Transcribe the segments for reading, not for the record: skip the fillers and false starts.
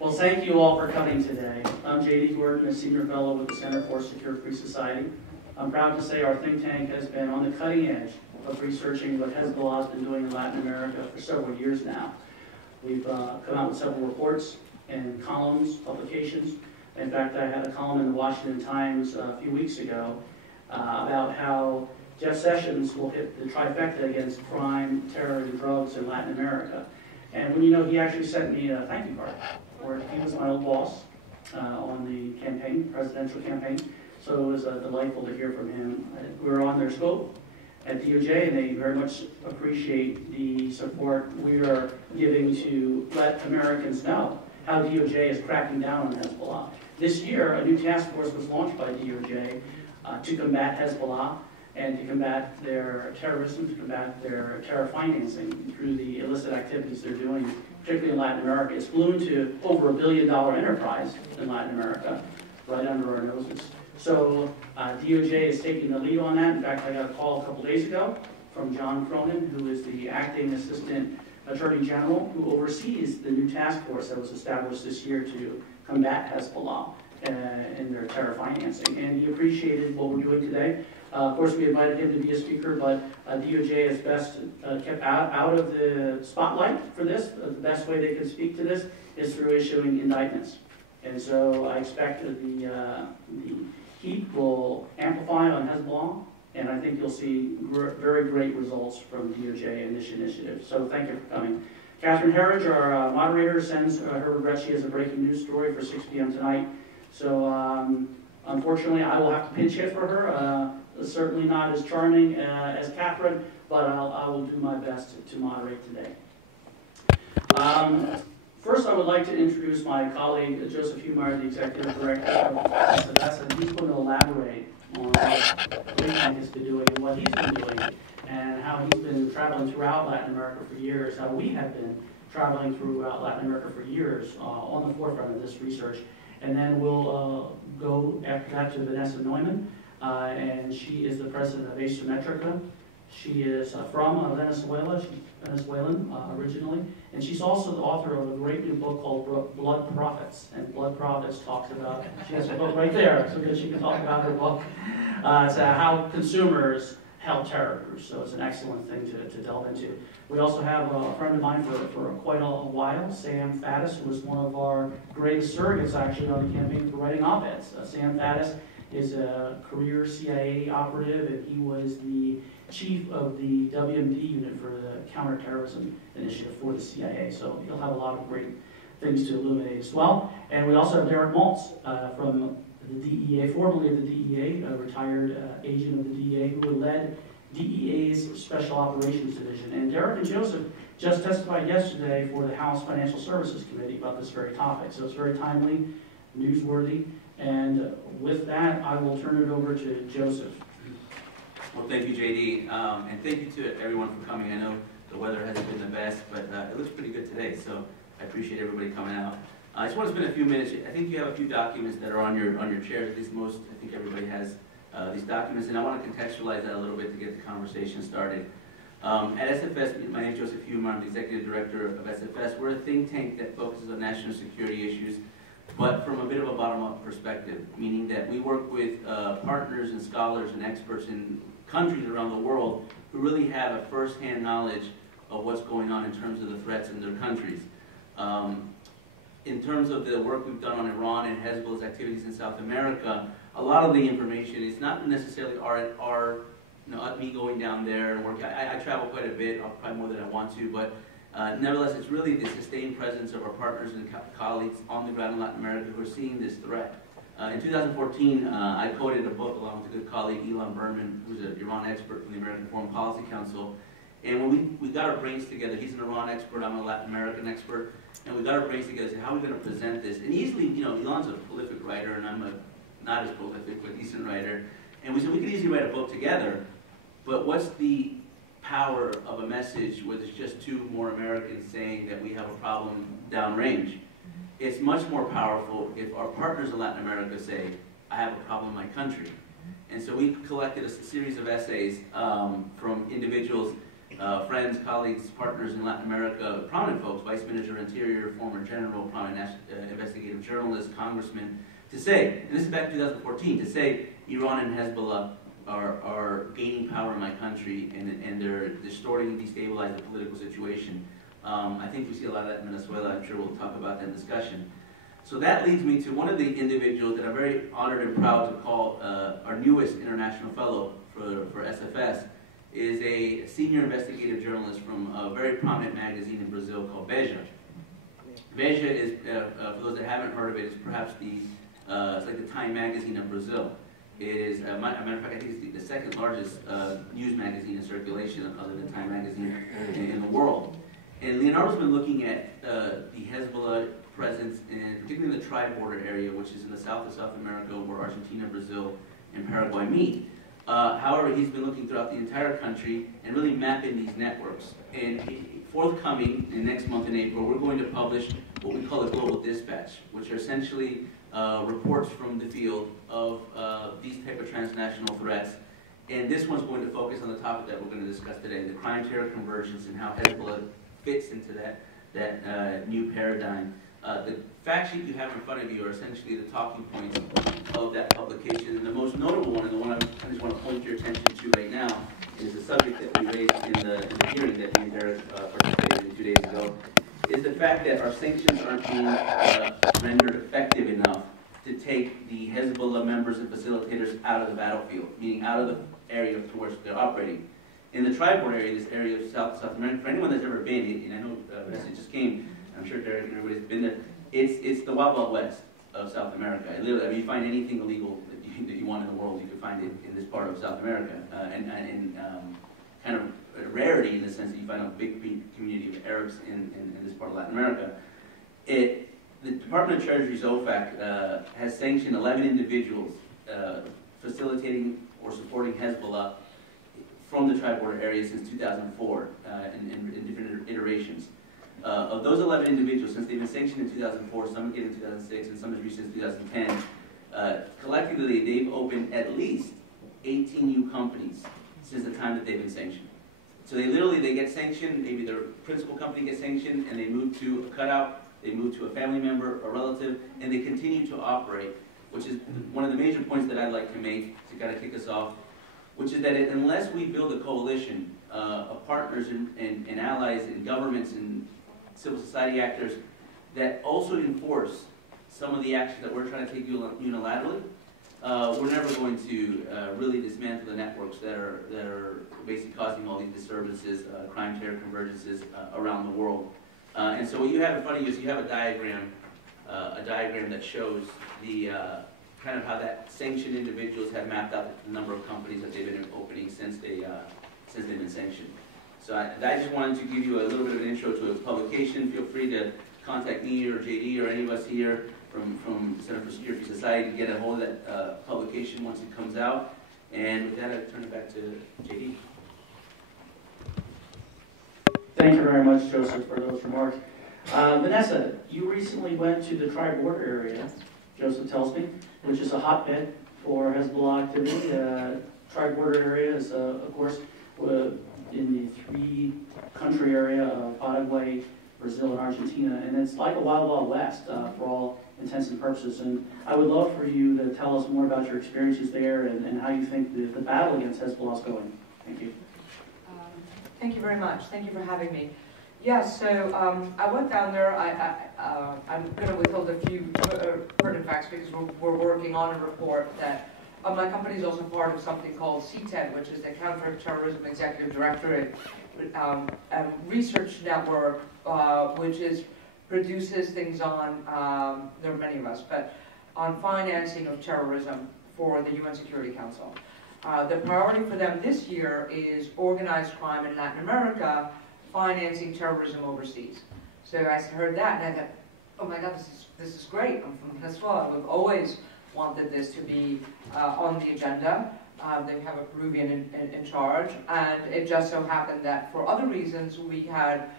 Well, thank you all for coming today. I'm J.D. Gordon, a senior fellow with the Center for a Secure Free Society. I'm proud to say our think tank has been on the cutting edge of researching what Hezbollah has been doing in Latin America for several years now. We've come out with several reports and columns, publications. In fact, I had a column in the Washington Times a few weeks ago about how Jeff Sessions will hit the trifecta against crime, terror, and drugs in Latin America. And when you know, he actually sent me a thank you card, where he was my old boss on the campaign, presidential campaign. So it was delightful to hear from him. We were on their scope at DOJ, and they very much appreciate the support we are giving to let Americans know how DOJ is cracking down on Hezbollah. This year, a new task force was launched by DOJ to combat Hezbollah and to combat their terrorism, to combat their terror financing through the illicit activities they're doing, particularly in Latin America. It's ballooned to over $1 billion enterprise in Latin America, right under our noses. So DOJ is taking the lead on that. In fact, I got a call a couple days ago from John Cronin, who is the acting assistant attorney general, who oversees the new task force that was established this year to combat Hezbollah and their terror financing. And he appreciated what we're doing today. Of course, we invited him to be a speaker, but DOJ is best kept out of the spotlight for this. The best way they can speak to this is through issuing indictments. And so I expect that the heat will amplify on Hezbollah, and I think you'll see very great results from DOJ in this initiative. So thank you for coming. Catherine Herridge, our moderator, sends her regret she has a breaking news story for 6 p.m. tonight. So unfortunately, I will have to pinch hit for her. Certainly not as charming as Catherine, but I will do my best to moderate today. First, I would like to introduce my colleague, Joseph Humeyer, the Executive Director of SFS, and he's going to elaborate on what the tank has been doing and what he's been doing, and how he's been traveling throughout Latin America for years, how we have been traveling throughout Latin America for years on the forefront of this research. And then we'll go after that to Vanessa Neumann, and she is the president of Asymmetrica. She is from Venezuela. She's Venezuelan originally, and she's also the author of a great new book called Blood Profits. And Blood Profits talks about, she has a book right there, so that she can talk about her book. It's how consumers help terror groups, so it's an excellent thing to delve into. We also have a friend of mine for quite a while, Sam Faddis, who was one of our greatest surrogates actually on the campaign for writing op-eds. Sam Faddis is a career CIA operative, and he was the chief of the WMD unit for the counterterrorism initiative for the CIA. So he'll have a lot of great things to illuminate as well. And we also have Derek Maltz from the DEA, formerly of the DEA, a retired agent of the DEA who led DEA's Special Operations Division. And Derek and Joseph just testified yesterday for the House Financial Services Committee about this very topic. So it's very timely, newsworthy. And with that, I will turn it over to Joseph. Well, thank you, JD, and thank you to everyone for coming. I know the weather hasn't been the best, but it looks pretty good today, so I appreciate everybody coming out. I just want to spend a few minutes. I think you have a few documents that are on your chairs. At least most. I think everybody has these documents, and I want to contextualize that a little bit to get the conversation started. At SFS, my name is Joseph Humeyer. I'm the executive director of SFS. We're a think tank that focuses on national security issues, but from a bit of a bottom-up perspective, meaning that we work with partners and scholars and experts in countries around the world who really have a first-hand knowledge of what's going on in terms of the threats in their countries. In terms of the work we've done on Iran and Hezbollah's activities in South America, a lot of the information is not necessarily me going down there and working. I travel quite a bit, probably more than I want to, but nevertheless, it's really the sustained presence of our partners and colleagues on the ground in Latin America who are seeing this threat. In 2014, I co-edited a book along with a good colleague, Ilan Berman, who's an Iran expert from the American Foreign Policy Council. And when we got our brains together, he's an Iran expert, I'm a Latin American expert, and we got our brains together and said, how are we going to present this? And easily, Ilan's a prolific writer, and I'm not as prolific, but decent writer. And we said, we could easily write a book together, but what's the power of a message where there's just two more Americans saying that we have a problem downrange? It's much more powerful if our partners in Latin America say, I have a problem in my country. And so we collected a series of essays from individuals friends, colleagues, partners in Latin America, prominent folks, Vice Minister of Interior, former general, prominent investigative journalist, congressman, to say, and this is back in 2014, to say Iran and Hezbollah are gaining power in my country and they're distorting and destabilizing the political situation. I think we see a lot of that in Venezuela. I'm sure we'll talk about that in discussion. So that leads me to one of the individuals that I'm very honored and proud to call our newest international fellow for SFS, is a senior investigative journalist from a very prominent magazine in Brazil called Veja. Veja is, for those that haven't heard of it, is perhaps it's like the Time magazine of Brazil. It is, a matter of fact, I think it's the second largest news magazine in circulation other than Time magazine in the world. And Leonardo's been looking at the Hezbollah presence, and particularly in the tri-border area, which is in the south of South America, where Argentina, Brazil, and Paraguay meet. However, he's been looking throughout the entire country and really mapping these networks. And forthcoming in next month in April, we're going to publish what we call a global dispatch, which are essentially reports from the field of these type of transnational threats. And this one's going to focus on the topic that we're going to discuss today, the crime-terror convergence and how Hezbollah fits into that new paradigm. The fact sheet you have in front of you are essentially the talking points of that publication. And the most notable one, and the one I just want to point your attention to right now, is the subject that we raised in the hearing that me and Derek participated in 2 days ago, is the fact that our sanctions aren't being rendered effective enough to take the Hezbollah members and facilitators out of the battlefield, meaning out of the area to which they're operating. In the tri-border area, this area of South America, for anyone that's ever been, and I know Vanessa just came, I'm sure Derek and everybody's been there, it's the Wild Wild West of South America. Literally, I mean, you find anything illegal that you want in the world, you can find it in this part of South America. And kind of a rarity in the sense that you find a big community of Arabs in this part of Latin America. The Department of Treasury's OFAC has sanctioned 11 individuals facilitating or supporting Hezbollah from the tri-border area since 2004 in different iterations. Of those 11 individuals, since they've been sanctioned in 2004, some again in 2006, and some as recent as 2010, collectively they've opened at least 18 new companies since the time that they've been sanctioned. So they get sanctioned, maybe their principal company gets sanctioned, and they move to a cutout, they move to a family member, a relative, and they continue to operate, which is one of the major points that I'd like to make to kind of kick us off, which is that unless we build a coalition of partners and allies and governments and civil society actors that also enforce some of the actions that we're trying to take unilaterally, we're never going to really dismantle the networks that are basically causing all these disturbances, crime, terror, convergences around the world. And so what you have in front of you is you have a diagram that shows the kind of how that sanctioned individuals have mapped out the number of companies that they've been opening since they've been sanctioned. So I just wanted to give you a little bit of an intro to a publication. Feel free to contact me or JD or any of us here from Center for Security Society to get a hold of that publication once it comes out. And with that, I turn it back to JD. Thank you very much, Joseph, for those remarks. Vanessa, you recently went to the tri-border area, Joseph tells me, which is a hotbed for Hezbollah activity. Tri-border area is, of course, in the three-country area of Paraguay, Brazil, and Argentina, and it's like a wild, wild west for all intents and purposes. And I would love for you to tell us more about your experiences there and how you think the battle against Hezbollah is going. Thank you. Thank you very much. Thank you for having me. Yes, so I went down there. I'm going to withhold a few pertinent facts because we're working on a report that my company is also part of something called CTED, which is the Counterterrorism Executive Directorate, a research network which produces things on, there are many of us, but on financing of terrorism for the UN Security Council. The priority for them this year is organized crime in Latin America, financing terrorism overseas. So I heard that and I thought, oh my God, this is great. I'm from Venezuela. We've always wanted this to be on the agenda. They have a Peruvian in charge, and it just so happened that for other reasons we had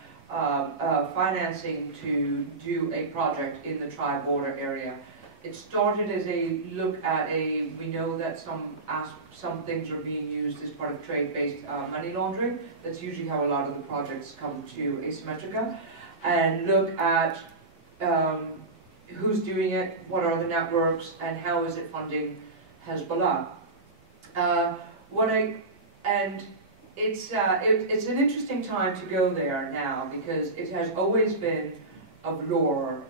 financing to do a project in the tri-border area. It started as a look at we know that some things are being used as part of trade-based money laundering. That's usually how a lot of the projects come to Asymmetrica. And look at who's doing it, what are the networks, and how is it funding Hezbollah. It's an interesting time to go there now, because it has always been of lore,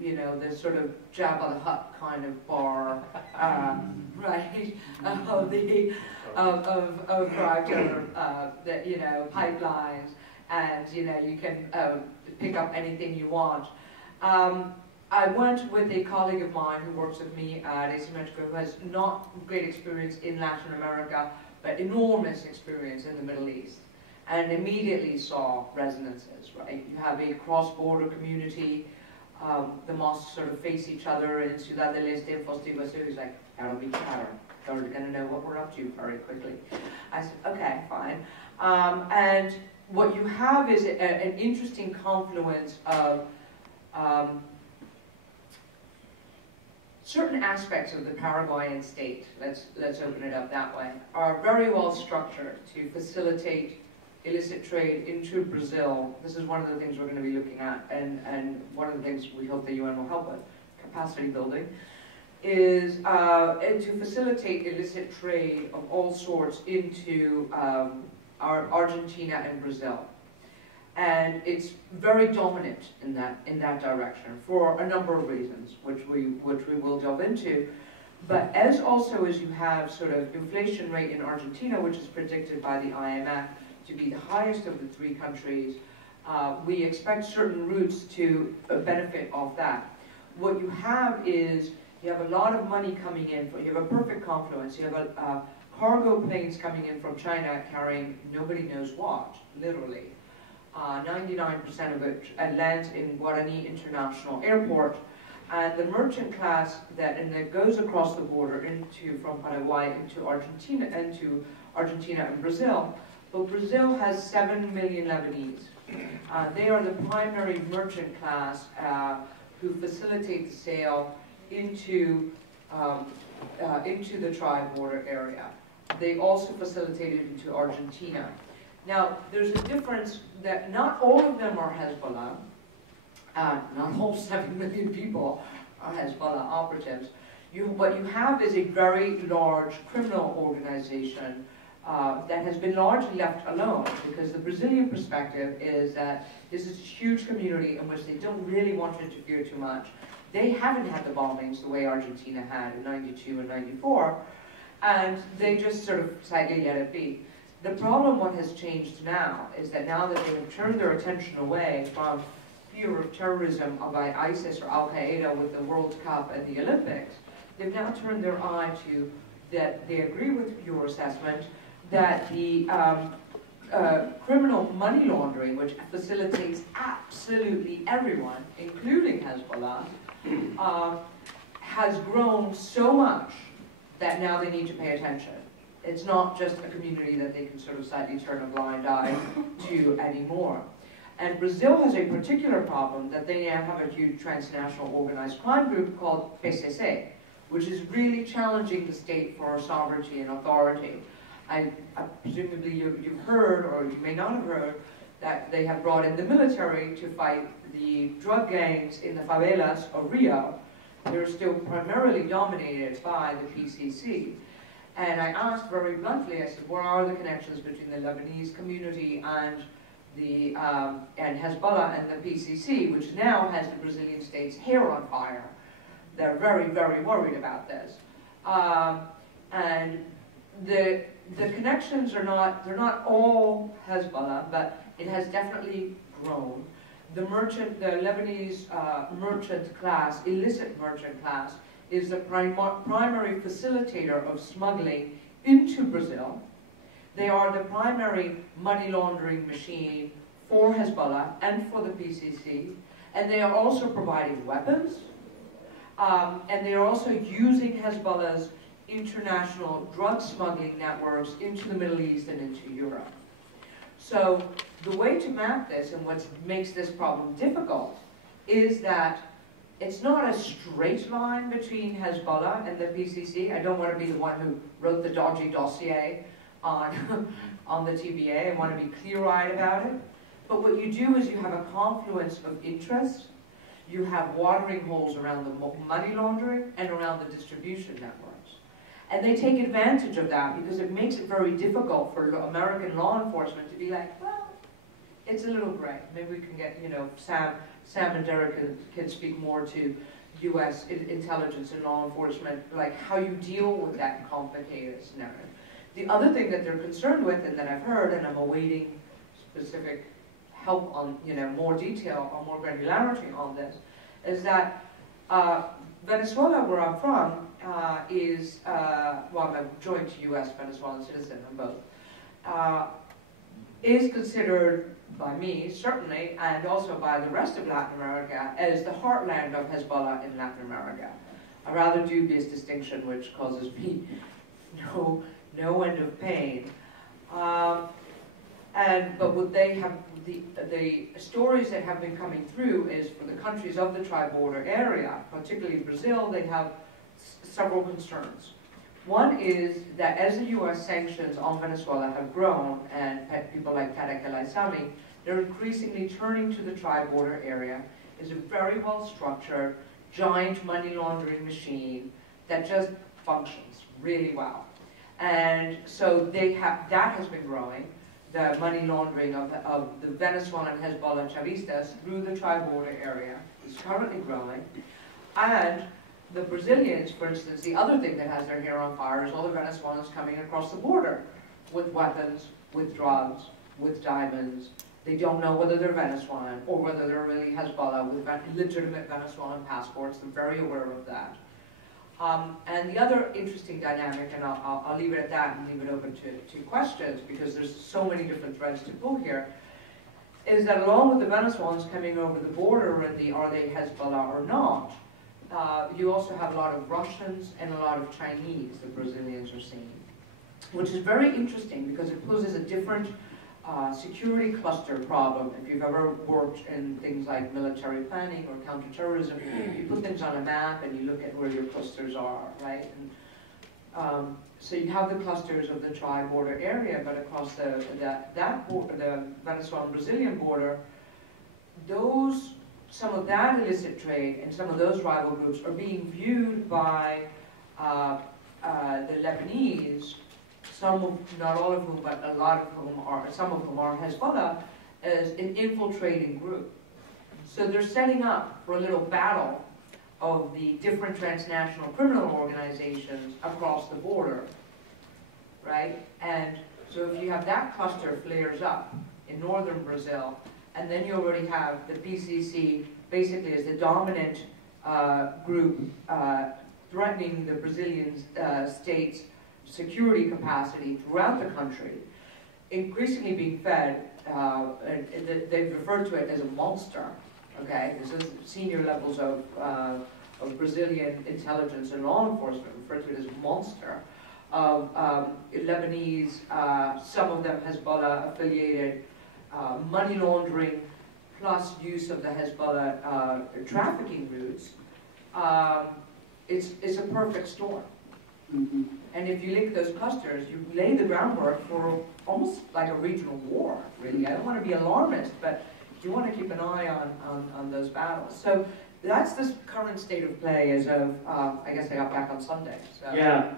you know, this sort of Jabba the Hutt kind of bar, right, of fracture, that, you know, pipelines, and, you know, you can pick up anything you want. I went with a colleague of mine who works with me at Asymmetrica, who has not great experience in Latin America, but enormous experience in the Middle East, and immediately saw resonances, right? You have a cross-border community, the mosques sort of face each other in Ciudad del Este and Faustino. So he's like, that'll be chatter. They're going to know what we're up to very quickly. I said, okay, fine. And what you have is an interesting confluence of certain aspects of the Paraguayan state, let's open it up that way, are very well structured to facilitate illicit trade into Brazil. This is one of the things we're going to be looking at, and one of the things we hope the UN will help with, capacity building, is to facilitate illicit trade of all sorts into Argentina and Brazil. And it's very dominant in that direction for a number of reasons, which we will delve into. But as you have sort of inflation rate in Argentina, which is predicted by the IMF to be the highest of the three countries, we expect certain routes to benefit off that. What you have is, you have a lot of money coming in, you have a perfect confluence. You have cargo planes coming in from China carrying nobody knows what, literally. 99% of it lands in Guarani International Airport, and the merchant class that goes across the border from Paraguay into Argentina and Brazil. But Brazil has 7 million Lebanese. They are the primary merchant class who facilitate the sale into the tri-border area. They also facilitate it into Argentina. Now, there's a difference that not all of them are Hezbollah. Not all 7 million people are Hezbollah operatives. What you have is a very large criminal organization that has been largely left alone, because the Brazilian perspective is that this is a huge community in which they don't really want to interfere too much. They haven't had the bombings the way Argentina had in '92 and '94, and they just sort of slightly let it be. The problem, what has changed now, is that now that they have turned their attention away from fear of terrorism by ISIS or Al-Qaeda with the World Cup and the Olympics, they've now turned their eye to that they agree with your assessment that the criminal money laundering, which facilitates absolutely everyone, including Hezbollah, has grown so much that now they need to pay attention. It's not just a community that they can sort of slightly turn a blind eye to anymore. And Brazil has a particular problem that they now have a huge transnational organized crime group called PCC, which is really challenging the state for sovereignty and authority. Presumably you've heard, or you may not have heard, that they have brought in the military to fight the drug gangs in the favelas of Rio. They're still primarily dominated by the PCC. And I asked very bluntly, I said, what are the connections between the Lebanese community and Hezbollah and the PCC, which now has the Brazilian state's hair on fire. They're very, very worried about this. And the connections are they're not all Hezbollah, but it has definitely grown. The Lebanese merchant class, illicit merchant class, is the primary facilitator of smuggling into Brazil. They are the primary money laundering machine for Hezbollah and for the PCC, and they are also providing weapons, and they are also using Hezbollah's international drug smuggling networks into the Middle East and into Europe. So the way to map this, and what makes this problem difficult, is that It's not a straight line between Hezbollah and the PCC. I don't want to be the one who wrote the dodgy dossier on, on the TBA. I want to be clear-eyed about it. But what you do is you have a confluence of interest. You have watering holes around the money laundering and around the distribution networks. And they take advantage of that because it makes it very difficult for American law enforcement to be like, well, it's a little gray. Maybe we can get, you know, Sam and Derek can speak more to U.S. intelligence and law enforcement, like how you deal with that complicated scenario. The other thing that they're concerned with, and that I've heard, and I'm awaiting specific help on, you know, more detail or more granularity on this, is that Venezuela, where I'm from, well, I'm a joint U.S. Venezuelan citizen, I'm both, is considered by me, certainly, and also by the rest of Latin America, as the heartland of Hezbollah in Latin America. A rather dubious distinction which causes me no end of pain. But what they have, the stories that have been coming through is for the countries of the tri-border area, particularly Brazil, they have several concerns. One is that as the U.S. sanctions on Venezuela have grown, and people like Tarek El-Aissami, they're increasingly turning to the tri-border area as a very well-structured, giant money laundering machine that just functions really well. And so that has been growing. The money laundering of the Venezuelan Hezbollah Chavistas through the tri-border area is currently growing. And the Brazilians, for instance, the other thing that has their hair on fire is all the Venezuelans coming across the border with weapons, with drugs, with diamonds. They don't know whether they're Venezuelan or whether they're really Hezbollah with legitimate Venezuelan passports. They're very aware of that. And the other interesting dynamic, and I'll leave it at that and leave it open to questions because there's so many different threads to pull here, is that along with the Venezuelans coming over the border and the are they Hezbollah or not, you also have a lot of Russians and a lot of Chinese, the Brazilians are seeing, which is very interesting because it poses a different security cluster problem. If you've ever worked in things like military planning or counterterrorism, you put things on a map and you look at where your clusters are, right? And, so you have the clusters of the tri-border area, but across the Venezuelan-Brazilian border, some of that illicit trade and some of those rival groups are being viewed by the Lebanese, not all of whom, but a lot of whom are, some of whom are Hezbollah, as an infiltrating group. So they're setting up for a little battle of the different transnational criminal organizations across the border, right? And so if you have that cluster flares up in northern Brazil, and then you already have the PCC basically as the dominant group threatening the Brazilian state's security capacity throughout the country, increasingly being fed, they've referred to it as a monster, okay? This is senior levels of Brazilian intelligence and law enforcement refer to it as a monster of Lebanese, some of them Hezbollah affiliated, money laundering, plus use of the Hezbollah trafficking routes. It's a perfect storm. Mm-hmm. And if you link those clusters, you lay the groundwork for almost like a regional war, really. I don't want to be alarmist, but you want to keep an eye on those battles. So that's the current state of play as of, I guess I got back on Sunday. So. Yeah,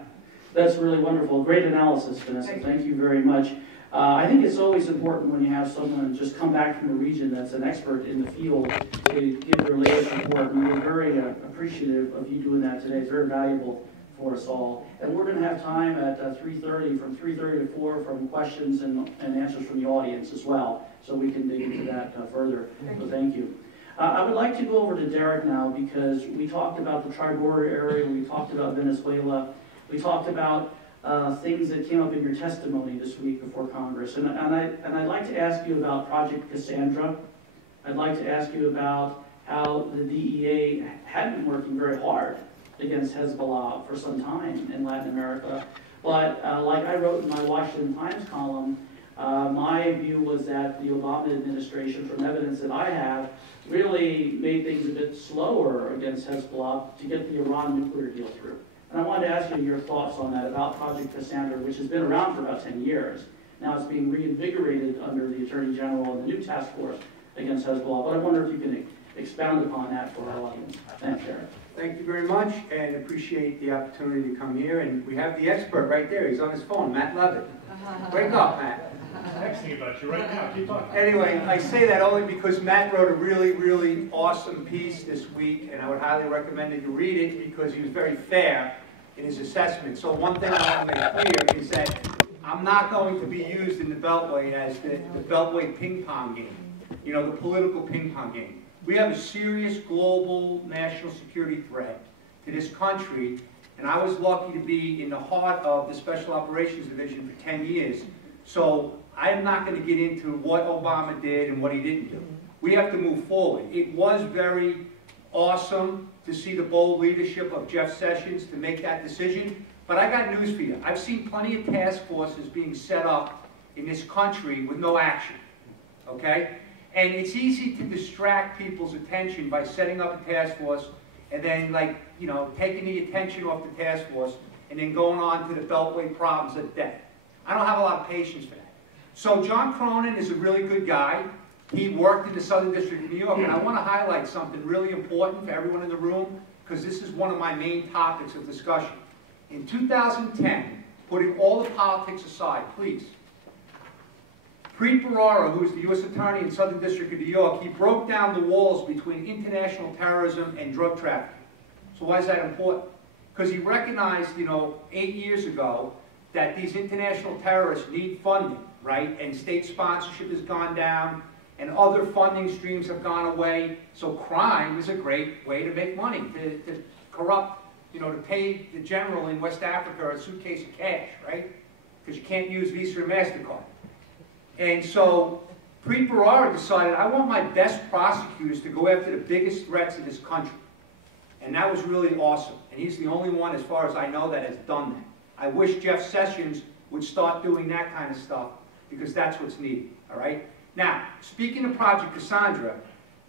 that's really wonderful. Great analysis, Vanessa. Thank you very much. I think it's always important when you have someone just come back from a region that's an expert in the field to give their latest report. And we're very appreciative of you doing that today. It's very valuable for us all. And we're going to have time at 3:30, from 3:30 to 4, from questions and answers from the audience as well. So we can dig into that further. So thank you. I would like to go over to Derek now because we talked about the tri-border area, we talked about Venezuela, we talked about things that came up in your testimony this week before Congress. And I'd like to ask you about Project Cassandra. I'd like to ask you about how the DEA had been working very hard against Hezbollah for some time in Latin America. But like I wrote in my Washington Times column, My view was that the Obama administration, from evidence that I have, really made things a bit slower against Hezbollah to get the Iran nuclear deal through. And I wanted to ask you your thoughts on that about Project Cassandra, which has been around for about 10 years. Now it's being reinvigorated under the Attorney General and the new task force against Hezbollah. But I wonder if you can expound upon that for our audience. Thanks, Sharon. Thank you very much, and appreciate the opportunity to come here. And we have the expert right there. He's on his phone, Matt Levitt. Wake up, Matt. Texting about you right now. Keep talking. Anyway, I say that only because Matt wrote a really, really awesome piece this week, and I would highly recommend that you read it because he was very fair in his assessment. So one thing I want to make clear is that I'm not going to be used in the Beltway as the Beltway ping-pong game, you know, the political ping-pong game. We have a serious global national security threat to this country, and I was lucky to be in the heart of the Special Operations Division for 10 years. So I'm not going to get into what Obama did and what he didn't do. We have to move forward. It was very awesome to see the bold leadership of Jeff Sessions to make that decision, but I got news for you. I've seen plenty of task forces being set up in this country with no action, okay? And it's easy to distract people's attention by setting up a task force and then, like, you know, taking the attention off the task force and then going on to the Beltway problems of the day. I don't have a lot of patience for that. So John Cronin is a really good guy. He worked in the Southern District of New York, and I want to highlight something really important for everyone in the room, because this is one of my main topics of discussion. In 2010, putting all the politics aside, please, Preet Bharara, who is the U.S. Attorney in Southern District of New York, he broke down the walls between international terrorism and drug trafficking. So why is that important? Because he recognized, you know, 8 years ago that these international terrorists need funding, right? And state sponsorship has gone down, and other funding streams have gone away. So crime is a great way to make money, to corrupt, you know, to pay the general in West Africa a suitcase of cash, right? Because you can't use Visa or MasterCard. And so Preet Bharara decided, I want my best prosecutors to go after the biggest threats in this country. And that was really awesome. And he's the only one, as far as I know, that has done that. I wish Jeff Sessions would start doing that kind of stuff, because that's what's needed, all right? Now, speaking of Project Cassandra,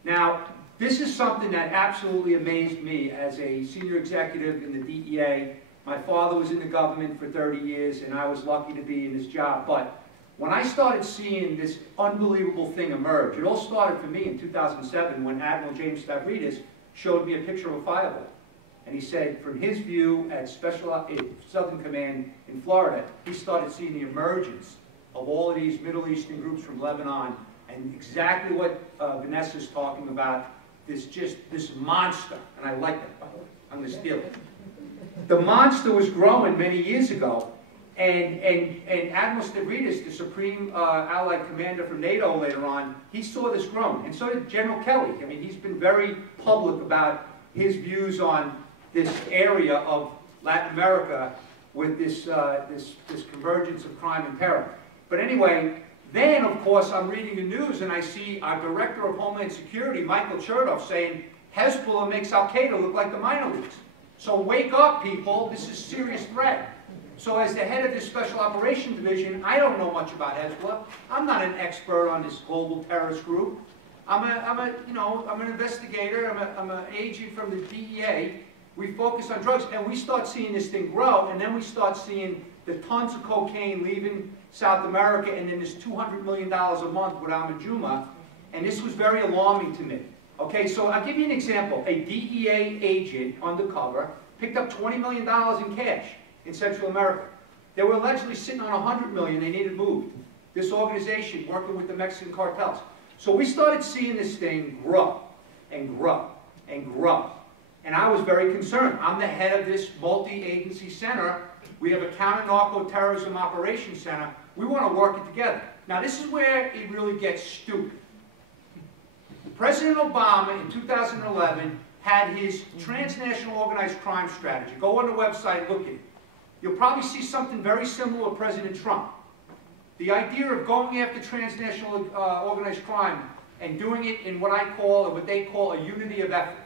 now, this is something that absolutely amazed me as a senior executive in the DEA. My father was in the government for 30 years, and I was lucky to be in this job. But when I started seeing this unbelievable thing emerge, it all started for me in 2007 when Admiral James Stavridis showed me a picture of a fireball. And he said, from his view at Southern Command in Florida, he started seeing the emergence of all of these Middle Eastern groups from Lebanon, and exactly what Vanessa's talking about, this monster, and I like that, by the way, I'm going to steal it. The monster was growing many years ago, and Admiral Stavridis, the Supreme Allied Commander for NATO later on, he saw this growing, and so did General Kelly. I mean, he's been very public about his views on this area of Latin America with this convergence of crime and terror. But anyway, then, of course, I'm reading the news and I see our Director of Homeland Security, Michael Chertoff, saying Hezbollah makes Al-Qaeda look like the minor leagues. So wake up, people. This is a serious threat. So as the head of this Special Operations Division, I don't know much about Hezbollah. I'm not an expert on this global terrorist group. I'm an investigator. I'm an agent from the DEA. We focus on drugs, and we start seeing this thing grow, and then we start seeing the tons of cocaine leaving South America, and then this $200 million a month with Ahmad, and this was very alarming to me. Okay, so I'll give you an example. A DEA agent undercover picked up $20 million in cash in Central America. They were allegedly sitting on $100 million they needed moved. This organization working with the Mexican cartels. So we started seeing this thing grow and grow and grow. And I was very concerned. I'm the head of this multi-agency center. We have a counter-narcoterrorism operations center. We want to work it together. Now, this is where it really gets stupid. President Obama, in 2011, had his transnational organized crime strategy. Go on the website and look at it. You'll probably see something very similar with President Trump. The idea of going after transnational organized crime and doing it in what I call, or what they call, a unity of effort.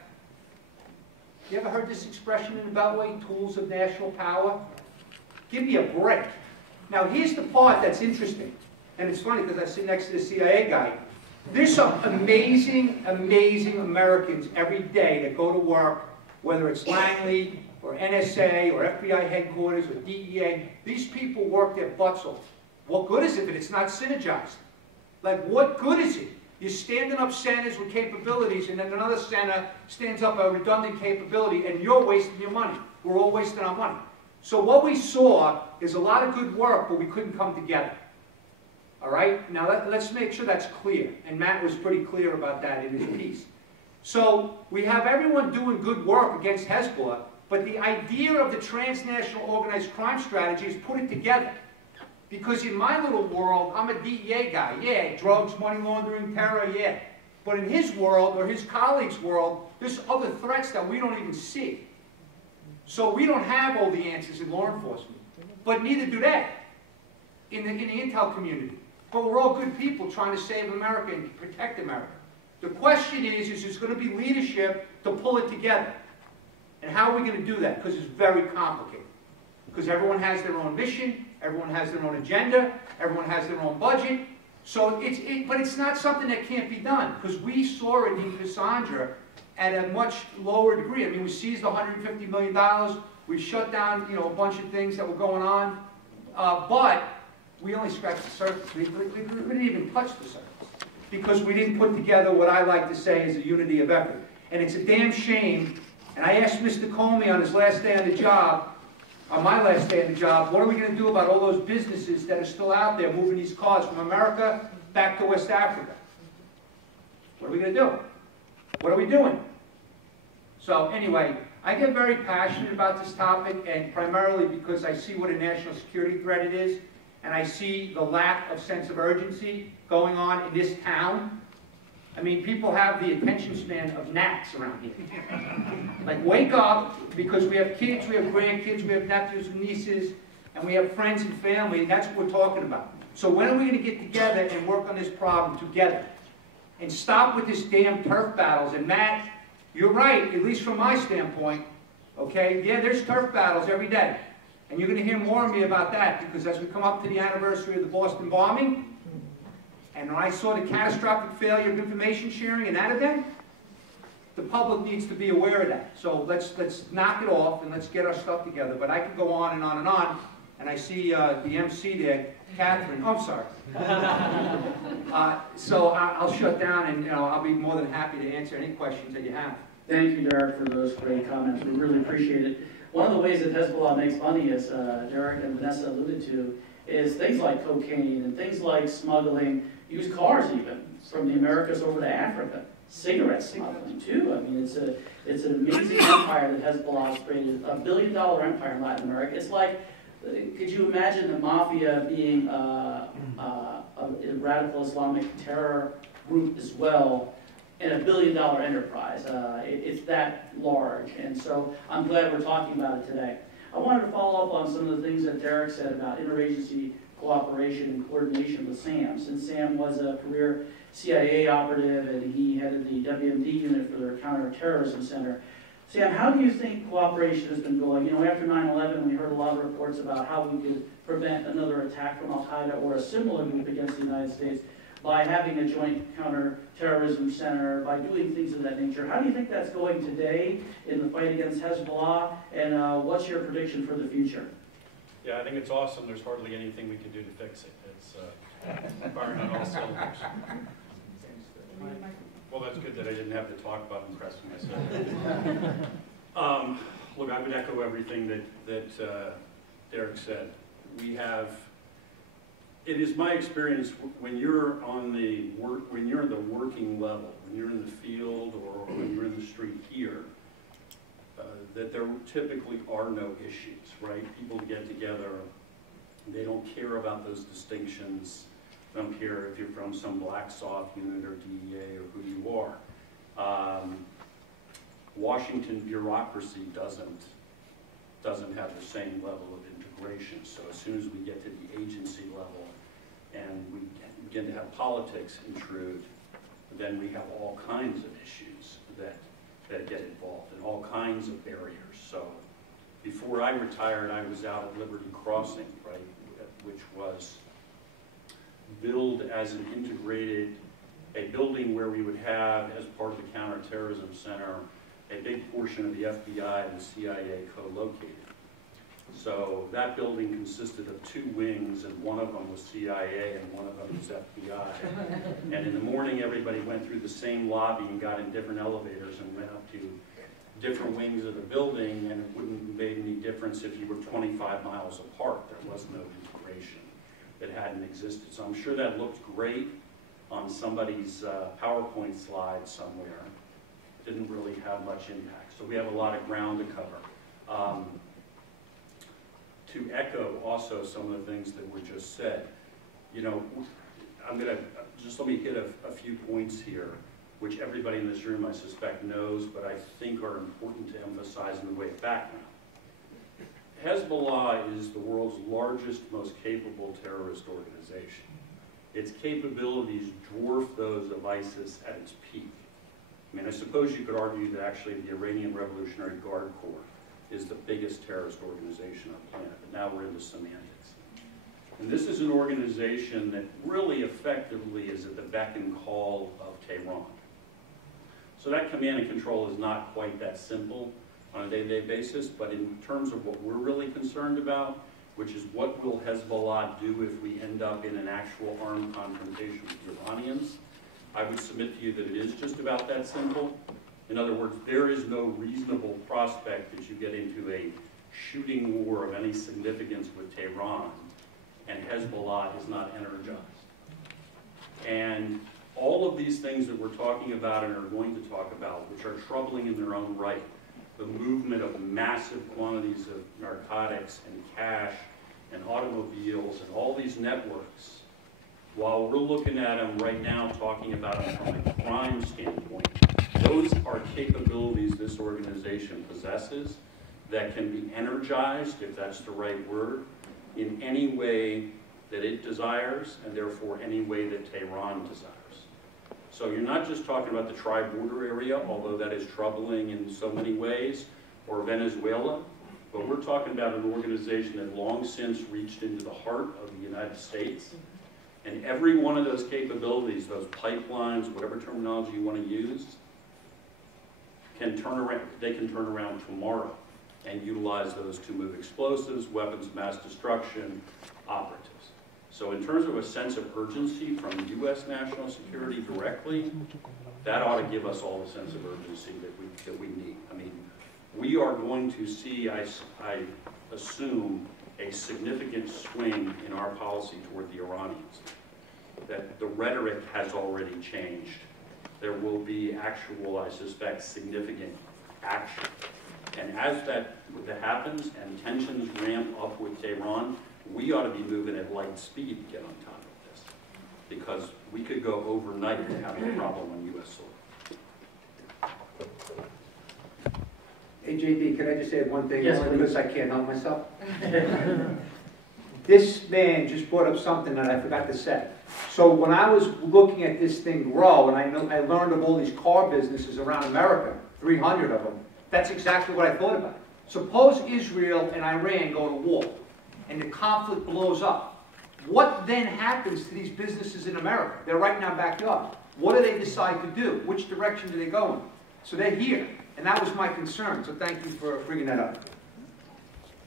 You ever heard this expression in the Beltway, tools of national power? Give me a break. Now here's the part that's interesting. and it's funny because I sit next to the CIA guy. There's some amazing, amazing Americans every day that go to work, whether it's Langley or NSA or FBI headquarters or DEA. These people work their butts off. What good is it if it's not synergized? Like, what good is it? You're standing up centers with capabilities, and then another center stands up a redundant capability, and you're wasting your money. We're all wasting our money. So what we saw is a lot of good work, but we couldn't come together. All right? Now, let's make sure that's clear. And Matt was pretty clear about that in his piece. So we have everyone doing good work against Hezbollah, but the idea of the transnational organized crime strategy is put it together. Because in my little world, I'm a DEA guy. Yeah, drugs, money laundering, terror, yeah. But in his world, or his colleagues' world, there's other threats that we don't even see. So we don't have all the answers in law enforcement. But neither do they in the intel community. But we're all good people trying to save America and protect America. The question is there's going to be leadership to pull it together. And how are we going to do that? Because it's very complicated. Because everyone has their own mission, everyone has their own agenda, everyone has their own budget. So but it's not something that can't be done. Because we saw it in Cassandra at a much lower degree. I mean, we seized $150 million. We shut down, a bunch of things that were going on. But we only scratched the surface. We didn't even touch the surface. Because we didn't put together what I like to say is a unity of effort. And it's a damn shame. And I asked Mr. Comey on his last day on the job, on my last day on the job, what are we going to do about all those businesses that are still out there moving these cars from America back to West Africa? What are we going to do? What are we doing? So anyway, I get very passionate about this topic, and primarily because I see what a national security threat it is, and I see the lack of sense of urgency going on in this town. I mean, people have the attention span of gnats around here. Like, wake up, because we have kids, we have grandkids, we have nephews and nieces, and we have friends and family, and that's what we're talking about. So when are we going to get together and work on this problem together? And stop with this damn turf battles. And Matt, you're right, at least from my standpoint, okay? Yeah, there's turf battles every day. And you're going to hear more of me about that, because as we come up to the anniversary of the Boston bombing, and when I saw the catastrophic failure of information sharing in that event, the public needs to be aware of that. So let's knock it off and let's get our stuff together. But I could go on and on and on. And I see the MC there, Catherine. Oh, I'm sorry. So I'll shut down, and I'll be more than happy to answer any questions that you have. Thank you, Derek, for those great comments. We really appreciate it. One of the ways that Hezbollah makes money, as Derek and Vanessa alluded to, is things like cocaine and things like smuggling, used cars even, from the Americas over to Africa. Cigarette smuggling, too. I mean, it's an amazing empire that Hezbollah has created, $1 billion empire in Latin America. It's like, could you imagine the mafia being a radical Islamic terror group as well, in a $1 billion enterprise? It's that large, and so I'm glad we're talking about it today. I wanted to follow up on some of the things that Derek said about interagency cooperation and coordination with Sam. Since Sam was a career CIA operative and he headed the WMD unit for their counterterrorism center. Sam, how do you think cooperation has been going? After 9/11, we heard a lot of reports about how we could prevent another attack from Al-Qaeda or a similar group against the United States by having a joint counterterrorism center, by doing things of that nature. How do you think that's going today in the fight against Hezbollah, and what's your prediction for the future? Yeah, I think it's awesome. There's hardly anything we can do to fix it. It's firing on all cylinders. Well, that's good that I didn't have to talk about impressing myself. Look, I would echo everything that Derek said. It is my experience when you're when you're in the working level, when you're in the field or when you're in the street here, that there typically are no issues, right? People get together, they don't care about those distinctions. They don't care if you're from some black soft unit or DEA or who you are. Washington bureaucracy doesn't have the same level of integration. So as soon as we get to the agency level and we begin to have politics intrude, then we have all kinds of issues that get involved and all kinds of barriers. So before I retired, I was out at Liberty Crossing, right, which was build as an integrated, a building where we would have, as part of the Counterterrorism Center, a big portion of the FBI and the CIA co-located. So that building consisted of 2 wings, and one of them was CIA and one of them was FBI. And in the morning, everybody went through the same lobby and got in different elevators and went up to different wings of the building, and it wouldn't have made any difference if you were 25 miles apart. There was no integration that hadn't existed. So I'm sure that looked great on somebody's PowerPoint slide somewhere. Didn't really have much impact. So we have a lot of ground to cover. To echo also some of the things that were just said, you know, I'm going to just let me hit a few points here, which everybody in this room, I suspect, knows, but I think are important to emphasize in the way of background. Hezbollah is the world's largest, most capable terrorist organization. Its capabilities dwarf those of ISIS at its peak. I mean, I suppose you could argue that actually the Iranian Revolutionary Guard Corps is the biggest terrorist organization on the planet, but now we're into semantics. And this is an organization that really effectively is at the beck and call of Tehran. So that command and control is not quite that simple on a day-to-day basis, but in terms of what we're really concerned about, which is what will Hezbollah do if we end up in an actual armed confrontation with the Iranians, I would submit to you that it is just about that simple. In other words, there is no reasonable prospect that you get into a shooting war of any significance with Tehran and Hezbollah is not energized. And all of these things that we're talking about and are going to talk about, which are troubling in their own right, the movement of massive quantities of narcotics and cash and automobiles and all these networks, while we're looking at them right now, talking about them from a crime standpoint, those are capabilities this organization possesses that can be energized, if that's the right word, in any way that it desires, and therefore any way that Tehran desires. So you're not just talking about the tri-border area, although that is troubling in so many ways, or Venezuela, but we're talking about an organization that long since reached into the heart of the United States. And every one of those capabilities, those pipelines, whatever terminology you want to use, can turn around, they can turn around tomorrow and utilize those to move explosives, weapons of mass destruction, operatives. So in terms of a sense of urgency from U.S. national security directly, that ought to give us all the sense of urgency that we need. I mean, we are going to see, I assume, a significant swing in our policy toward the Iranians. That the rhetoric has already changed. There will be actual, I suspect, significant action. And as that happens and tensions ramp up with Tehran, we ought to be moving at light speed to get on top of this. Because we could go overnight to have a problem on U.S. soil. Hey, JP, can I just say one thing? Yes, only because I can't help myself. This man just brought up something that I forgot to say. So when I was looking at this thing grow, and I learned of all these car businesses around America, 300 of them, that's exactly what I thought about. Suppose Israel and Iran go to war, and the conflict blows up. What then happens to these businesses in America? They're right in our backyard. What do they decide to do? Which direction do they go in? So they're here, and that was my concern. So thank you for bringing that up.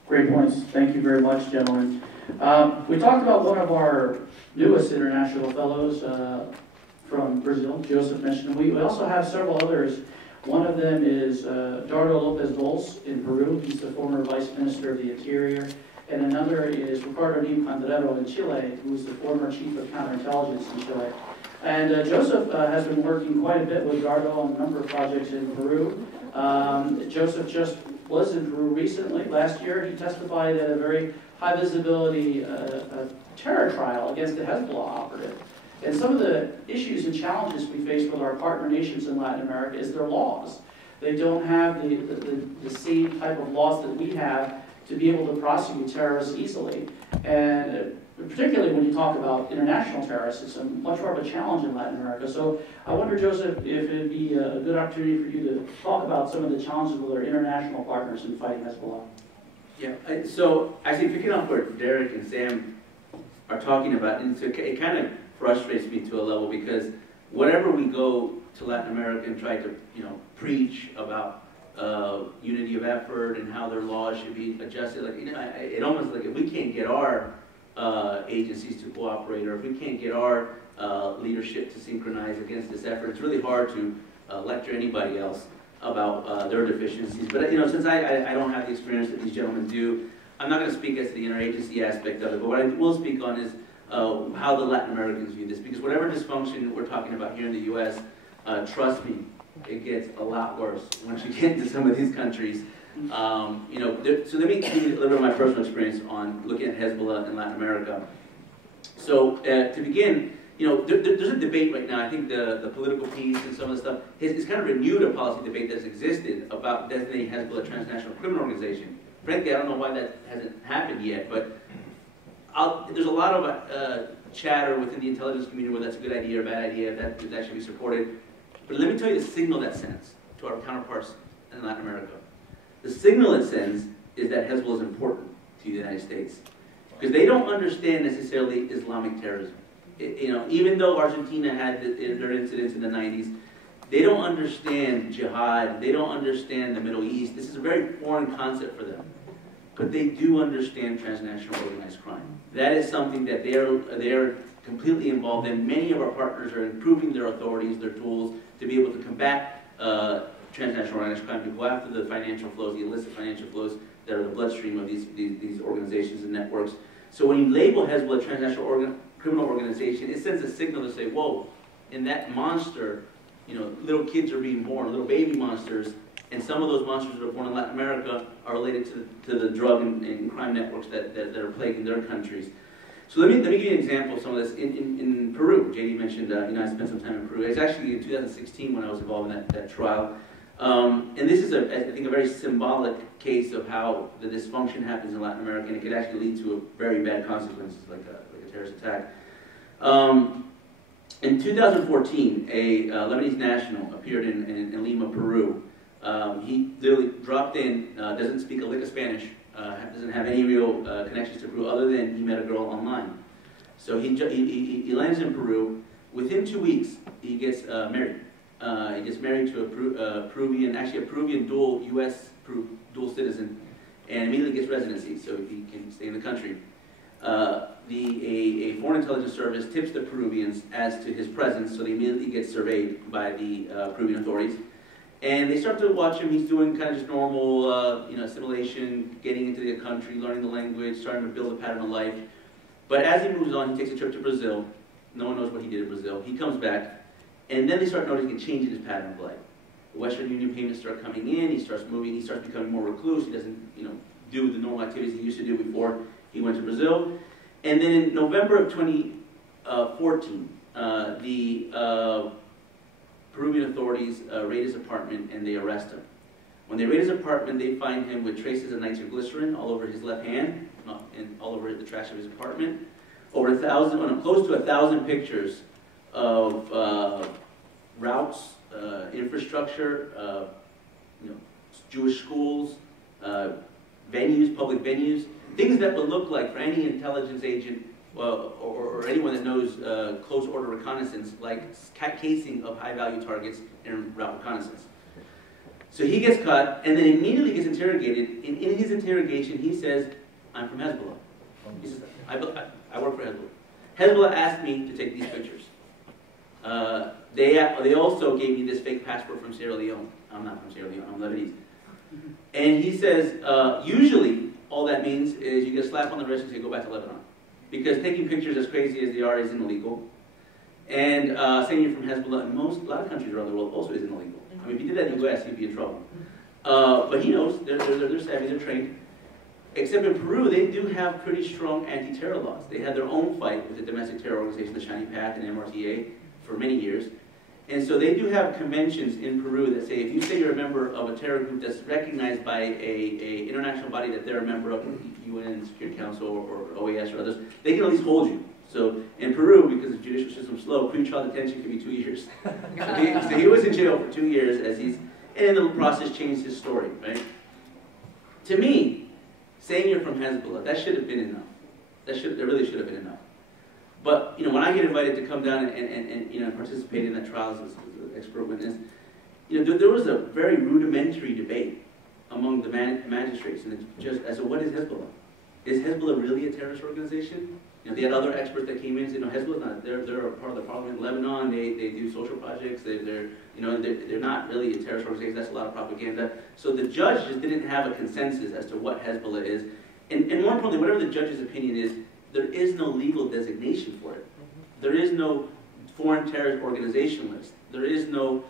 Great points. Thank you very much, gentlemen. We talked about one of our newest international fellows from Brazil, Joseph mentioned. We also have several others. One of them is Dardo Lopez-Bols in Peru. He's the former Vice Minister of the Interior. And another is Ricardo Nim-Condrero in Chile, who is the former Chief of Counterintelligence in Chile. And Joseph has been working quite a bit with Dardo on a number of projects in Peru. Joseph just was in Peru recently. Last year, he testified at a very high visibility terror trial against the Hezbollah operative. And some of the issues and challenges we face with our partner nations in Latin America is their laws. They don't have the same type of laws that we have to be able to prosecute terrorists easily. And particularly when you talk about international terrorists, it's a much more of a challenge in Latin America. So I wonder, Joseph, if it would be a good opportunity for you to talk about some of the challenges with our international partners in fighting Hezbollah. Yeah, so actually picking up where Derek and Sam are talking about. And it kind of frustrates me to a level, because whenever we go to Latin America and try to, preach about unity of effort and how their laws should be adjusted, like, it almost like if we can't get our agencies to cooperate, or if we can't get our leadership to synchronize against this effort, it's really hard to lecture anybody else about their deficiencies. But since I don't have the experience that these gentlemen do, I'm not going to speak as to the interagency aspect of it. But what I will speak on is how the Latin Americans view this, because whatever dysfunction we're talking about here in the U.S., trust me, it gets a lot worse once you get into some of these countries. So let me give you a little bit of my personal experience on looking at Hezbollah in Latin America. So to begin, there's a debate right now. I think the political piece and some of the stuff has kind of renewed a policy debate that's existed about designating Hezbollah a transnational criminal organization. Frankly, I don't know why that hasn't happened yet, but there's a lot of chatter within the intelligence community whether that's a good idea or a bad idea, that should be supported. But let me tell you the signal that sends to our counterparts in Latin America. The signal it sends is that Hezbollah is important to the United States, because they don't understand necessarily Islamic terrorism. Even though Argentina had their incidents in the 90s, they don't understand jihad. They don't understand the Middle East. This is a very foreign concept for them. But they do understand transnational organized crime. That is something that they're completely involved in. Many of our partners are improving their authorities, their tools, to be able to combat transnational organized crime, to go after the financial flows, the illicit financial flows that are the bloodstream of these organizations and networks. So when you label Hezbollah a transnational criminal organization, it sends a signal to say, whoa, in that monster, little kids are being born, little baby monsters, and some of those monsters that are born in Latin America are related to the drug and crime networks that are plaguing their countries. So let me give you an example of some of this. In Peru, JD mentioned, I spent some time in Peru. It's actually in 2016 when I was involved in that trial. And this is, I think, a very symbolic case of how the dysfunction happens in Latin America, and it could actually lead to a very bad consequences, like a terrorist attack. In 2014, a Lebanese national appeared in Lima, Peru. He literally dropped in, doesn't speak a lick of Spanish, doesn't have any real connections to Peru other than he met a girl online. So he lands in Peru. Within 2 weeks, he gets married. He gets married to a Peruvian dual U.S. dual citizen, and immediately gets residency, so he can stay in the country. A foreign intelligence service tips the Peruvians as to his presence, so they immediately get surveyed by the Peruvian authorities. And they start to watch him. He's doing kind of just normal assimilation, getting into the country, learning the language, starting to build a pattern of life. But as he moves on, he takes a trip to Brazil. No one knows what he did in Brazil. He comes back, and then they start noticing a change in his pattern of life. The Western Union payments start coming in. He starts moving. He starts becoming more recluse. He doesn't, do the normal activities he used to do before he went to Brazil. And then in November of 2014, the Peruvian authorities raid his apartment and they arrest him. When they raid his apartment, they find him with traces of nitroglycerin all over his left hand and all over the trash of his apartment. Over close to 1,000 pictures of routes, infrastructure, Jewish schools, venues, public venues, things that would look like for any intelligence agent or anyone that knows close order reconnaissance, like casing of high-value targets in route reconnaissance. So he gets caught and then immediately gets interrogated. In his interrogation, he says, "I'm from Hezbollah." He says, I work for Hezbollah. Hezbollah asked me to take these pictures. They also gave me this fake passport from Sierra Leone. I'm not from Sierra Leone, I'm Lebanese. And he says, usually all that means is you get a slap on the wrist and say, go back to Lebanon. Because taking pictures, as crazy as they are, isn't illegal. And saying you're from Hezbollah in a lot of countries around the world also isn't illegal. I mean, if you did that in the U.S., you'd be in trouble. But he knows, they're savvy, they're trained. Except in Peru, they do have pretty strong anti-terror laws. They had their own fight with the domestic terror organization, the Shiny Path and MRTA, for many years. And so they do have conventions in Peru that say if you say you're a member of a terror group that's recognized by a international body that they're a member of, UN Security Council or OAS or others, they can at least hold you. So in Peru, because the judicial system's slow, pre-trial detention can be 2 years. So he was in jail for 2 years and the process changed his story, right? To me, saying you're from Hezbollah, that should have been enough. That really should have been enough. But when I get invited to come down and participate in that trial as an expert witness, there was a very rudimentary debate among the magistrates, and just as to what is Hezbollah? Is Hezbollah really a terrorist organization? They had other experts that came in and said, no, Hezbollah's not. They're a part of the parliament in Lebanon. They do social projects. They're not really a terrorist organization. That's a lot of propaganda. So the judge just didn't have a consensus as to what Hezbollah is. And more importantly, whatever the judge's opinion is, there is no legal designation for it. There is no foreign terrorist organization list. There is no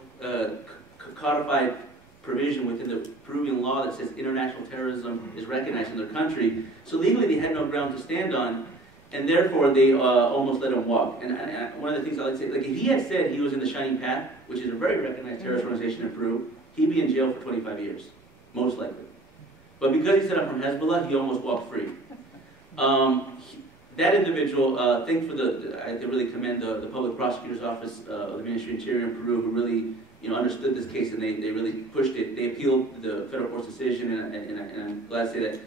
codified provision within the Peruvian law that says international terrorism is recognized in their country. So legally, they had no ground to stand on, and therefore they almost let him walk. And one of the things I like to say, like if he had said he was in the Shining Path, which is a very recognized terrorist organization in Peru, he'd be in jail for 25 years, most likely. But because he said I'm from Hezbollah, he almost walked free. That individual, I really commend the public prosecutor's office of the Ministry of Interior in Peru, who really understood this case, and they really pushed it. They appealed the federal court's decision, and I'm glad to say that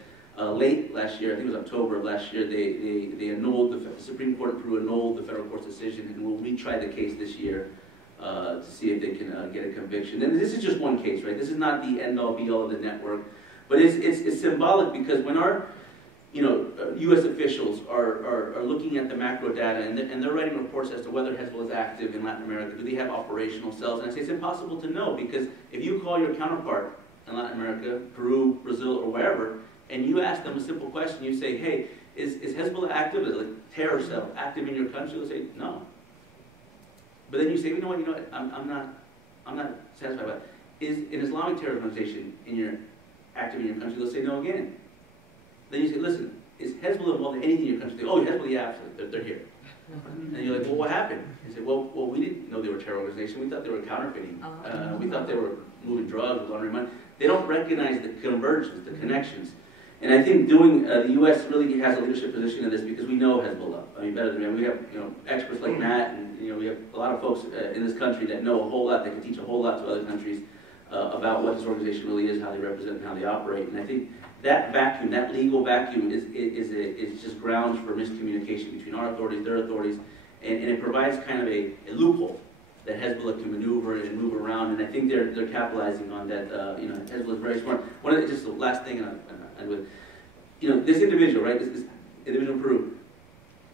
late last year, I think it was October of last year, they annulled, the Supreme Court in Peru annulled the federal court's decision, and will retry the case this year to see if they can get a conviction. And this is just one case, right? This is not the end-all, be-all of the network, but it's symbolic because when our U.S. officials are looking at the macro data and they're writing reports as to whether Hezbollah is active in Latin America. Do they have operational cells? And I say it's impossible to know because if you call your counterpart in Latin America, Peru, Brazil, or wherever, and you ask them a simple question, you say, hey, is Hezbollah active? Is it like a terror cell active in your country? They'll say, no. But then you say, you know what, I'm not satisfied with that. Is an Islamic terror organization active in your country? They'll say no again. Then you say, listen, is Hezbollah involved in anything in your country? They say, oh, Hezbollah, yeah, absolutely, they're here. And you're like, well, what happened? You say, well, we didn't know they were a terror organization. We thought they were counterfeiting. We thought they were moving drugs, laundering money. They don't recognize the convergence, the connections. And I think the U.S. really has a leadership position in this because we know Hezbollah. I mean, better than me. We have experts like Matt, and we have a lot of folks in this country that know a whole lot, that can teach a whole lot to other countries about what this organization really is, how they represent, and how they operate. And I think that vacuum, that legal vacuum, is just grounds for miscommunication between our authorities, their authorities, and it provides kind of a loophole that Hezbollah can maneuver and move around. And I think they're capitalizing on that. Hezbollah is very smart. Just the last thing, and with this individual, right? This individual in Peru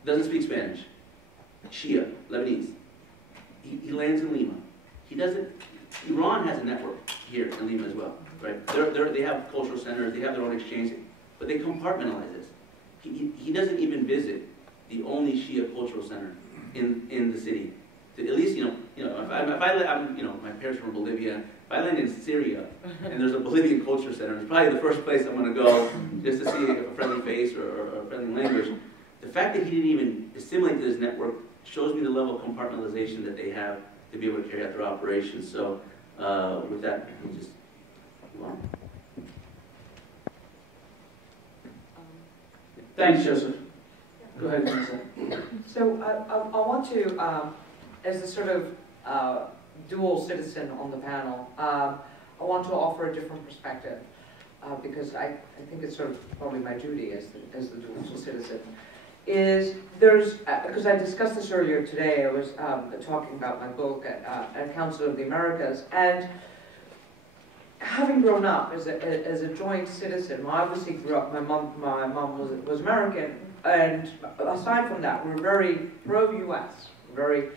doesn't speak Spanish. Shia, Lebanese. He lands in Lima. He doesn't. Iran has a network here in Lima as well, right? They have cultural centers, they have their own exchange, but they compartmentalize this. He doesn't even visit the only Shia cultural center in the city. At least, if my parents are from Bolivia. If I land in Syria and there's a Bolivian culture center, it's probably the first place I'm going to go just to see a friendly face or a friendly language. The fact that he didn't even assimilate to this network shows me the level of compartmentalization that they have to be able to carry out their operations. So with that, we'll just move on. Thanks, Joseph. Go ahead, Vanessa. So I want to, as a sort of dual citizen on the panel, I want to offer a different perspective because I think it's sort of probably my duty as the dual citizen. Because I discussed this earlier today, I was talking about my book at Council of the Americas, and having grown up as a joint citizen, I obviously grew up, my mom was American, and aside from that, we're very pro-US, very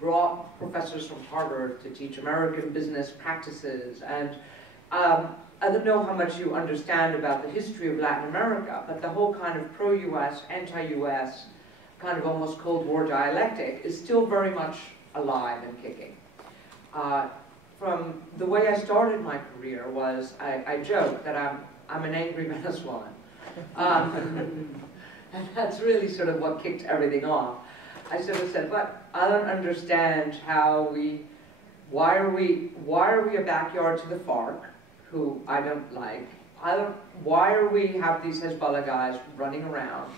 brought professors from Harvard to teach American business practices, and I don't know how much you understand about the history of Latin America, but the whole kind of pro-US, anti-US, kind of almost Cold War dialectic is still very much alive and kicking. From the way I started my career was, I joke that I'm an angry Venezuelan. And that's really sort of what kicked everything off. I sort of said, but I don't understand why are we a backyard to the FARC, who I don't like. Why are we have these Hezbollah guys running around?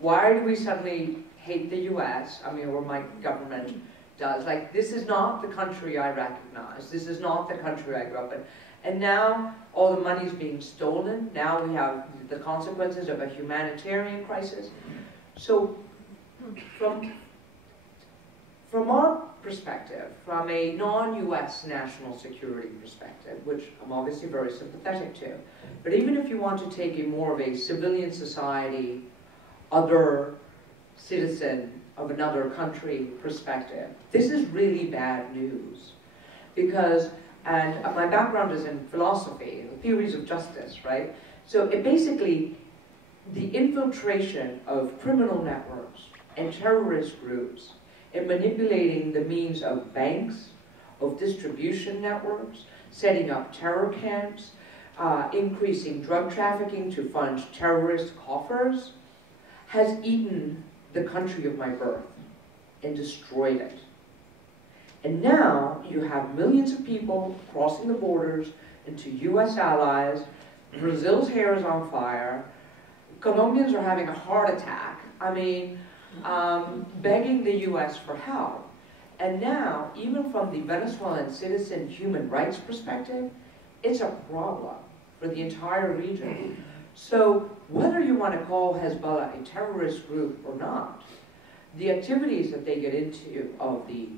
Why do we suddenly hate the US? I mean, or my government does. Like, this is not the country I recognize. This is not the country I grew up in. And now all the money is being stolen. Now we have the consequences of a humanitarian crisis. So from from our perspective, from a non-US national security perspective, which I'm obviously very sympathetic to, but even if you want to take a more of a civilian society, other citizen of another country perspective, this is really bad news. Because, and my background is in philosophy, theories of justice, right? So it basically, the infiltration of criminal networks and terrorist groups in manipulating the means of banks, of distribution networks, setting up terror camps, increasing drug trafficking to fund terrorist coffers, has eaten the country of my birth and destroyed it. And now you have millions of people crossing the borders into US allies, Brazil's hair is on fire, Colombians are having a heart attack, I mean, begging the US for help. And now, even from the Venezuelan citizen human rights perspective, it's a problem for the entire region. So whether you want to call Hezbollah a terrorist group or not, the activities that they get into of the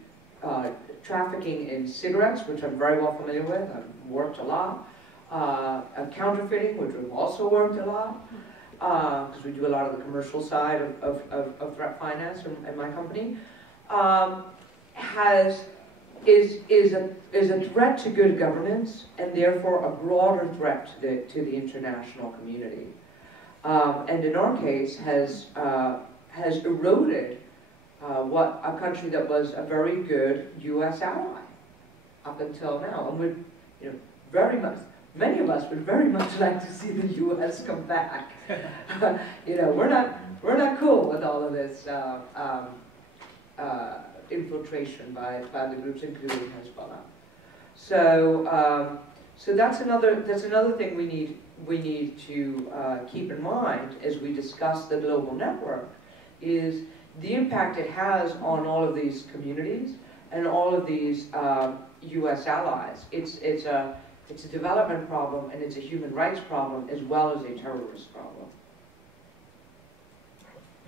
trafficking in cigarettes, which I'm very well familiar with, I've worked a lot, counterfeiting, which we've also worked a lot, because we do a lot of the commercial side of threat finance in my company, is a threat to good governance and therefore a broader threat to the international community. And in our case has eroded what a country that was a very good U.S. ally up until now. And we'd, very much, many of us would very much like to see the U.S. come back. We're not cool with all of this infiltration by the groups, including Hezbollah. So that's another thing we need to keep in mind as we discuss the global network, is the impact it has on all of these communities and all of these U.S. allies. It's a development problem and it's a human rights problem as well as a terrorist problem.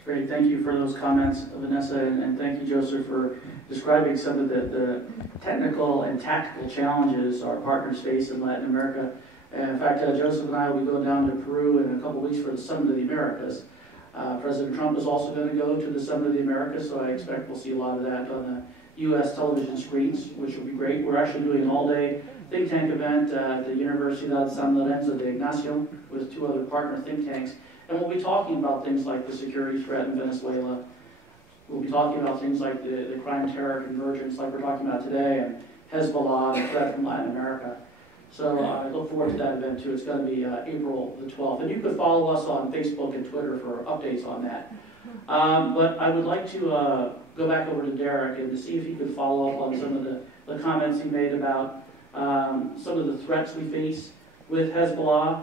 Great, thank you for those comments, Vanessa, and thank you, Joseph, for describing some of the technical and tactical challenges our partners face in Latin America. And in fact, Joseph and I will be going down to Peru in a couple weeks for the Summit of the Americas. President Trump is also going to go to the Summit of the Americas, so I expect we'll see a lot of that on the U.S. television screens, which will be great. We're actually doing an all-day think tank event at the Universidad San Lorenzo de Ignacio with 2 other partner think tanks. And we'll be talking about things like the security threat in Venezuela. We'll be talking about things like the crime-terror convergence like we're talking about today, and Hezbollah, the threat from Latin America. So I look forward to that event too. It's going to be April the 12th. And you can follow us on Facebook and Twitter for updates on that. But I would like to go back over to Derek and to see if he could follow up on some of the comments he made about some of the threats we face with Hezbollah,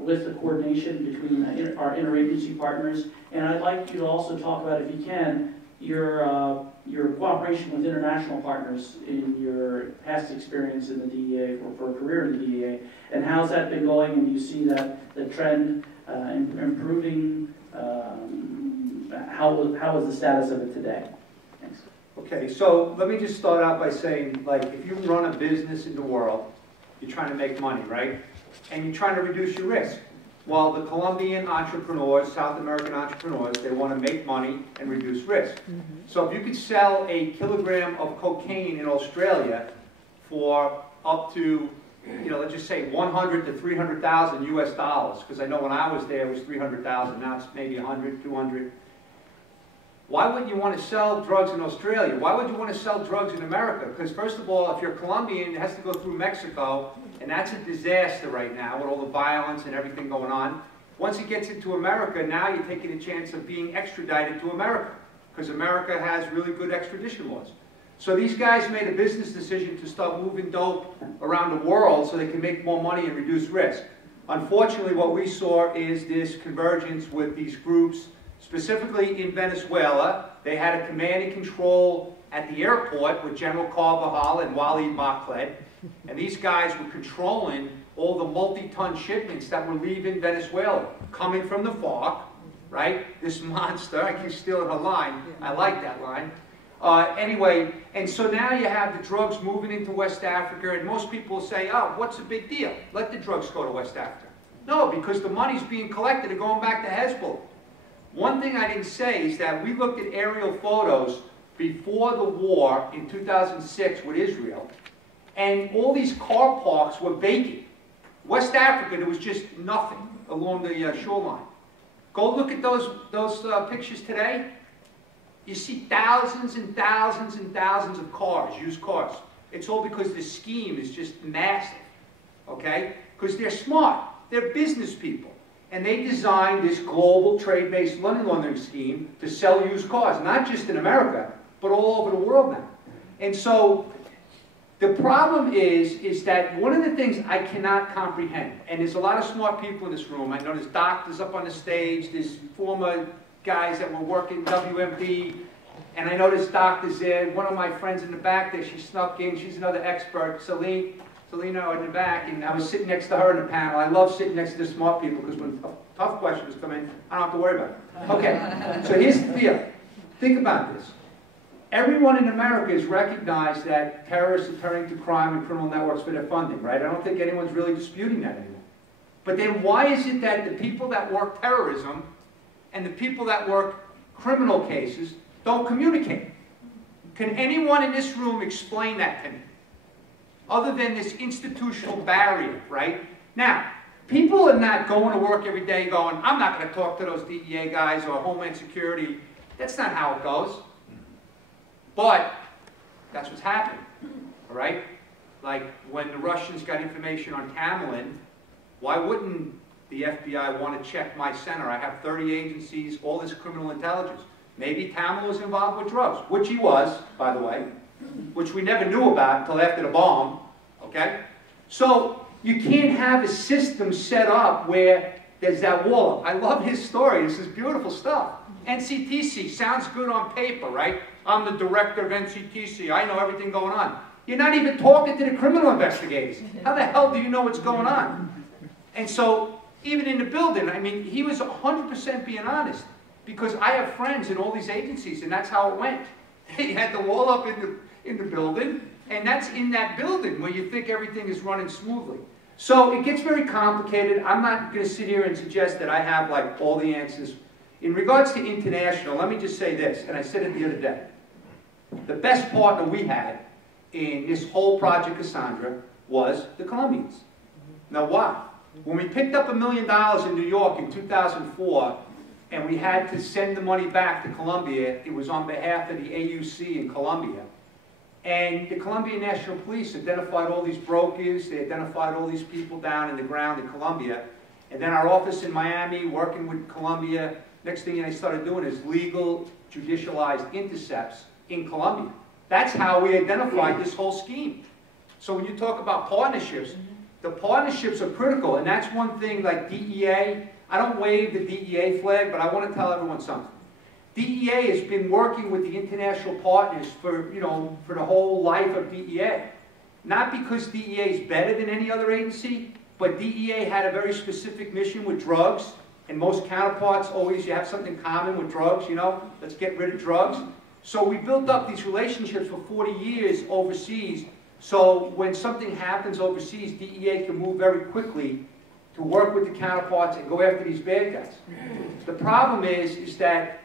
with the coordination between our interagency partners. And I'd like you to also talk about, if you can, your cooperation with international partners in your past experience in the DEA, for a career in the DEA, and how's that been going, and do you see that the trend improving? How is the status of it today? Thanks. Okay, so let me just start out by saying, like, if you run a business in the world, you're trying to make money, right? And you're trying to reduce your risk. Well, the Colombian entrepreneurs, South American entrepreneurs, they want to make money and reduce risk. So if you could sell a kilogram of cocaine in Australia for up to, let's just say 100 to 300,000 US dollars, because I know when I was there it was 300,000, now it's maybe 100, 200. Why wouldn't you want to sell drugs in Australia? Why would you want to sell drugs in America? Because first of all, if you're Colombian, it has to go through Mexico, and that's a disaster right now with all the violence and everything going on. Once it gets into America, now you're taking a chance of being extradited to America, because America has really good extradition laws. So these guys made a business decision to start moving dope around the world so they can make more money and reduce risk. Unfortunately, what we saw is this convergence with these groups. Specifically in Venezuela, they had a command and control at the airport with General Carvajal and Walid Makhled. And these guys were controlling all the multi-ton shipments that were leaving Venezuela, coming from the FARC, right? This monster, I keep stealing her line, I like that line. Anyway, and so now you have the drugs moving into West Africa, and most people say, oh, what's the big deal? Let the drugs go to West Africa. No, because the money's being collected and going back to Hezbollah. One thing I didn't say is that we looked at aerial photos before the war in 2006 with Israel, and all these car parks were vacant. West Africa, there was just nothing along the shoreline. Go look at those pictures today. You see thousands and thousands and thousands of cars, used cars. It's all because the scheme is just massive, okay? Because they're smart. They're business people. And they designed this global trade-based money laundering scheme to sell used cars, not just in America, but all over the world now. And so the problem is that one of the things I cannot comprehend, and there's a lot of smart people in this room. I know there's doctors up on the stage, there's former guys that were working WMD, and I know there's doctors there. One of my friends in the back there, she snuck in. She's another expert, Selena in the back, and I was sitting next to her in the panel. I love sitting next to the smart people because when tough questions come in, I don't have to worry about it. Okay, so here's the deal. Think about this. Everyone in America has recognized that terrorists are turning to crime and criminal networks for their funding, right? I don't think anyone's really disputing that anymore. But then why is it that the people that work terrorism and the people that work criminal cases don't communicate? Can anyone in this room explain that to me? Other than this institutional barrier, right? Now, people are not going to work every day going, I'm not going to talk to those DEA guys or Homeland Security. That's not how it goes. But that's what's happening, all right? Like when the Russians got information on Tamerlan, why wouldn't the FBI want to check my center? I have 30 agencies, all this criminal intelligence. Maybe Tamerlan was involved with drugs, which he was, by the way, which we never knew about until after the bomb, okay? So you can't have a system set up where there's that wall. I love his story. This is beautiful stuff. NCTC sounds good on paper, right? I'm the director of NCTC. I know everything going on. You're not even talking to the criminal investigators. How the hell do you know what's going on? And so, even in the building, I mean, he was 100% being honest. Because I have friends in all these agencies, and that's how it went. They had the wall up in the building, and that's in that building where you think everything is running smoothly. So it gets very complicated. I'm not going to sit here and suggest that I have like all the answers. In regards to international, let me just say this, and I said it the other day. The best partner we had in this whole Project Cassandra was the Colombians. Now why? When we picked up $1 million in New York in 2004, and we had to send the money back to Colombia, it was on behalf of the AUC in Colombia. And the Colombian National Police identified all these brokers, they identified all these people down in the ground in Colombia. And then our office in Miami, working with Colombia, next thing they started doing is legal, judicialized intercepts in Colombia. That's how we identified this whole scheme. So when you talk about partnerships, the partnerships are critical, and that's one thing like DEA. I don't wave the DEA flag, but I want to tell everyone something. DEA has been working with the international partners for the whole life of DEA. Not because DEA is better than any other agency, but DEA had a very specific mission with drugs, and most counterparts always, you have something common with drugs, let's get rid of drugs. So we built up these relationships for 40 years overseas, so when something happens overseas, DEA can move very quickly to work with the counterparts and go after these bad guys. The problem is that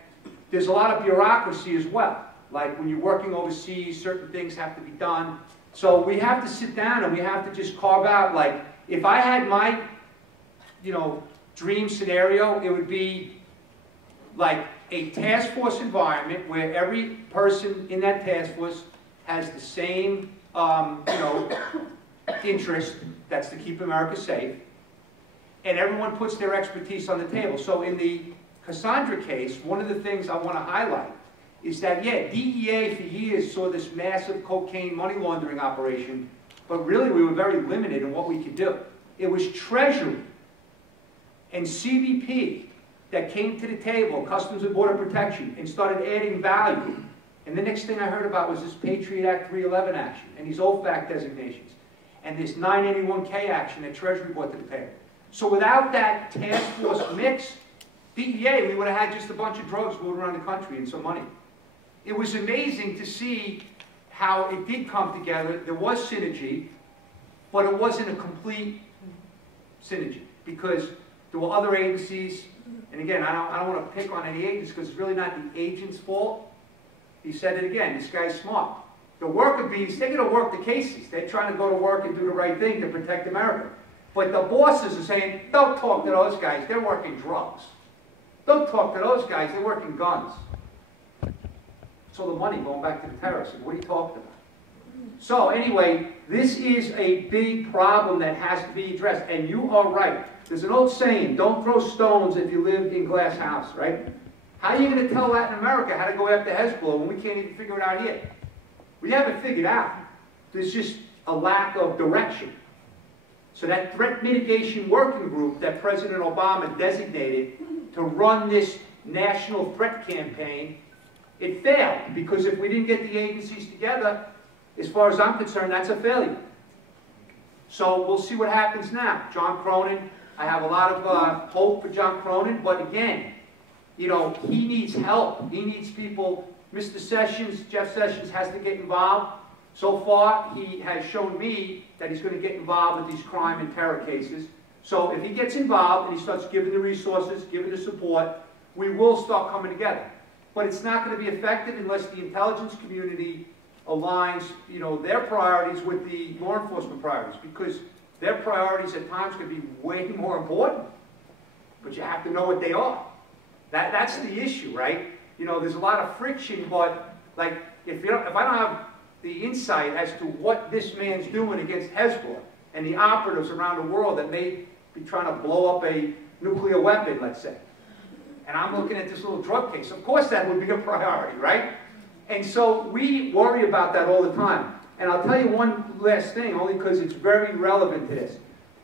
there's a lot of bureaucracy as well. Like when you're working overseas, certain things have to be done. So we have to sit down and we have to just carve out, like, if I had my, dream scenario, it would be like a task force environment where every person in that task force has the same, interest, that's to keep America safe, and everyone puts their expertise on the table. So in the Cassandra case, one of the things I want to highlight is that, yeah, DEA for years saw this massive cocaine money laundering operation, but really we were very limited in what we could do. It was Treasury and CBP that came to the table, Customs and Border Protection, and started adding value. And the next thing I heard about was this Patriot Act 311 action, and these OFAC designations, and this 981K action that Treasury brought to the table. So without that task force mix, DEA, we would have had just a bunch of drugs moving around the country and some money. it was amazing to see how it did come together. There was synergy, but it wasn't a complete synergy because there were other agencies. And again, I don't want to pick on any agents because it's really not the agent's fault. He said it again, this guy's smart. The worker bees, they're going to work the cases. They're trying to go to work and do the right thing to protect America. But the bosses are saying, don't talk to those guys, they're working drugs. Don't talk to those guys, they're working guns. So the money going back to the terrorists, what are you talking about? So anyway, this is a big problem that has to be addressed. And you are right. There's an old saying, don't throw stones if you live in glass house, right? How are you going to tell Latin America how to go after Hezbollah when we can't even figure it out here? We haven't figured out. There's just a lack of direction. So that threat mitigation working group that President Obama designated to run this national threat campaign, it failed. Because if we didn't get the agencies together, as far as I'm concerned, that's a failure. So we'll see what happens now. John Cronin, I have a lot of hope for John Cronin, but again, you know, he needs help. He needs people. Mr. Sessions, Jeff Sessions, has to get involved. So far, he has shown me that he's going to get involved with these crime and terror cases. So if he gets involved and he starts giving the resources, giving the support, we will start coming together. But it's not going to be effective unless the intelligence community aligns, you know, their priorities with the law enforcement priorities, because their priorities at times can be way more important. But you have to know what they are. That's the issue, right? You know, there's a lot of friction, but like if I don't have the insight as to what this man's doing against Hezbollah and the operatives around the world that may be trying to blow up a nuclear weapon, let's say, and I'm looking at this little drug case, of course that would be a priority, right? And so we worry about that all the time. And I'll tell you one last thing, only because it's very relevant to this.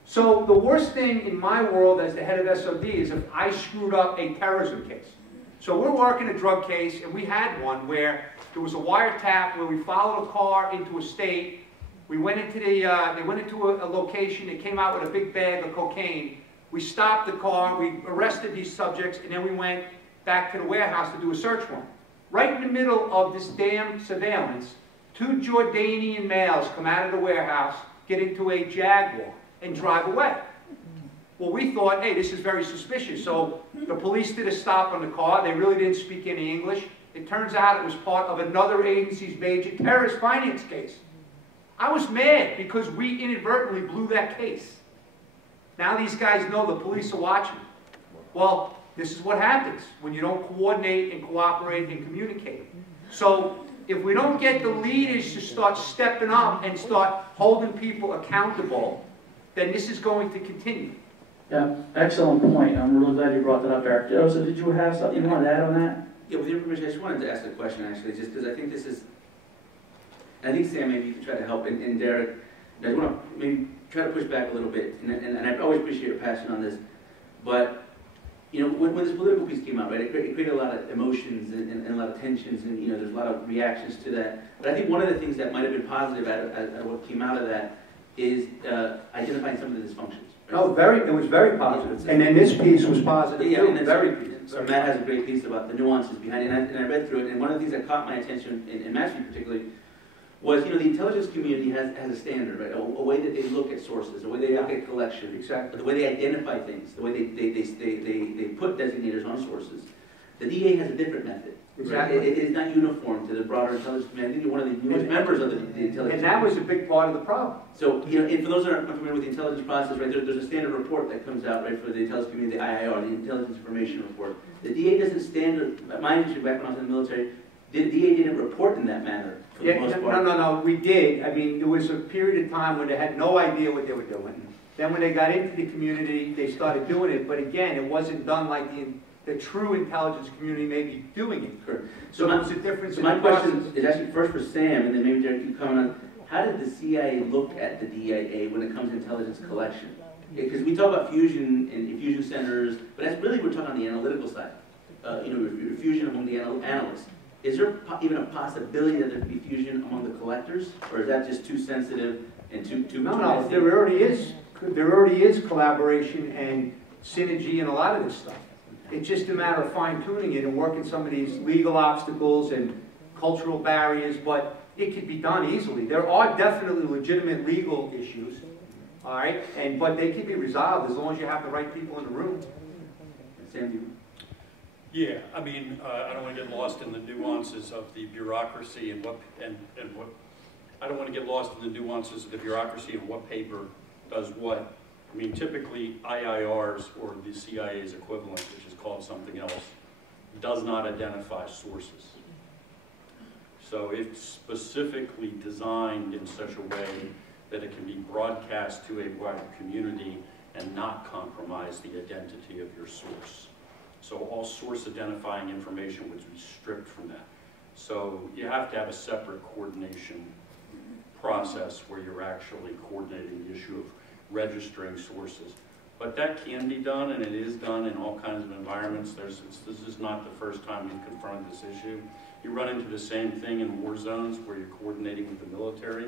So the worst thing in my world as the head of SOD is if I screwed up a terrorism case. So we're working a drug case, and we had one where there was a wiretap where we followed a car into a state. We went into they went into a location. They came out with a big bag of cocaine. We stopped the car. We arrested these subjects, and then we went back to the warehouse to do a search warrant. Right in the middle of this damn surveillance, 2 Jordanian males come out of the warehouse, get into a Jaguar, and drive away. Well, we thought, hey, this is very suspicious. So the police did a stop on the car. They really didn't speak any English. It turns out it was part of another agency's major terrorist finance case. I was mad because we inadvertently blew that case. Now these guys know the police are watching. Well, this is what happens when you don't coordinate and cooperate and communicate. So if we don't get the leaders to start stepping up and start holding people accountable, then this is going to continue. Yeah, excellent point. I'm really glad you brought that up, Eric. So did you have something you wanted to add on that? Yeah, with your permission, I just wanted to ask a question, actually, just because I think this is, I think, Sam, maybe you can try to help, and Derek, I want to maybe try to push back a little bit, and I always appreciate your passion on this, but, you know, when this political piece came out, right, it created a lot of emotions and a lot of tensions, and, you know, there's a lot of reactions to that. But I think one of the things that might have been positive out of what came out of that is identifying some of the dysfunctions. Right? Oh, it was very positive. And then this piece was positive too. Very positive. So Matt has a great piece about the nuances behind it, and I read through it, and one of the things that caught my attention, in Matt's view particularly, was, you know, the intelligence community has a standard, right? A way that they look at sources, the way they look at collection, exactly, the way they identify things, the way they put designators on sources. The DA has a different method. Exactly. Right? It is not uniform to the broader intelligence community. I think you're one of the newest members of the intelligence community. And that was a big part of the problem. So, you know, and for those that aren't familiar with the intelligence process, right, there's a standard report that comes out, right, for the intelligence community, the IIR, the Intelligence Information Report. The DA doesn't standard, my issue back when I was in the military, the DA didn't report in that manner for the most part. No, we did. I mean, there was a period of time when they had no idea what they were doing. Then when they got into the community, they started doing it. But again, it wasn't done like the true intelligence community may be doing it. Correct. So there's a difference in my the question process. is actually first for Sam, and then maybe Derek can comment on, how did the CIA look at the DIA when it comes to intelligence collection? Because we talk about fusion and infusion centers, but that's really, we're talking on the analytical side. You know, fusion among the analysts. Is there even a possibility that there could be fusion among the collectors, or is that just too sensitive and too? No, there already is collaboration and synergy in a lot of this stuff. It's just a matter of fine-tuning it and working some of these legal obstacles and cultural barriers, but it could be done easily. There are definitely legitimate legal issues, all right, but they can be resolved as long as you have the right people in the room. Sandy? Yeah, I mean, I don't want to get lost in the nuances of the bureaucracy and what I don't want to get lost in the nuances of the bureaucracy and what paper does what. I mean, typically IIRs, or the CIA's equivalent, which is called something else, does not identify sources. So it's specifically designed in such a way that it can be broadcast to a wider community and not compromise the identity of your source. So all source identifying information would be stripped from that. So you have to have a separate coordination process where you're actually coordinating the issue of registering sources. But that can be done, and it is done in all kinds of environments. This is not the first time we've confronted this issue. You run into the same thing in war zones where you're coordinating with the military.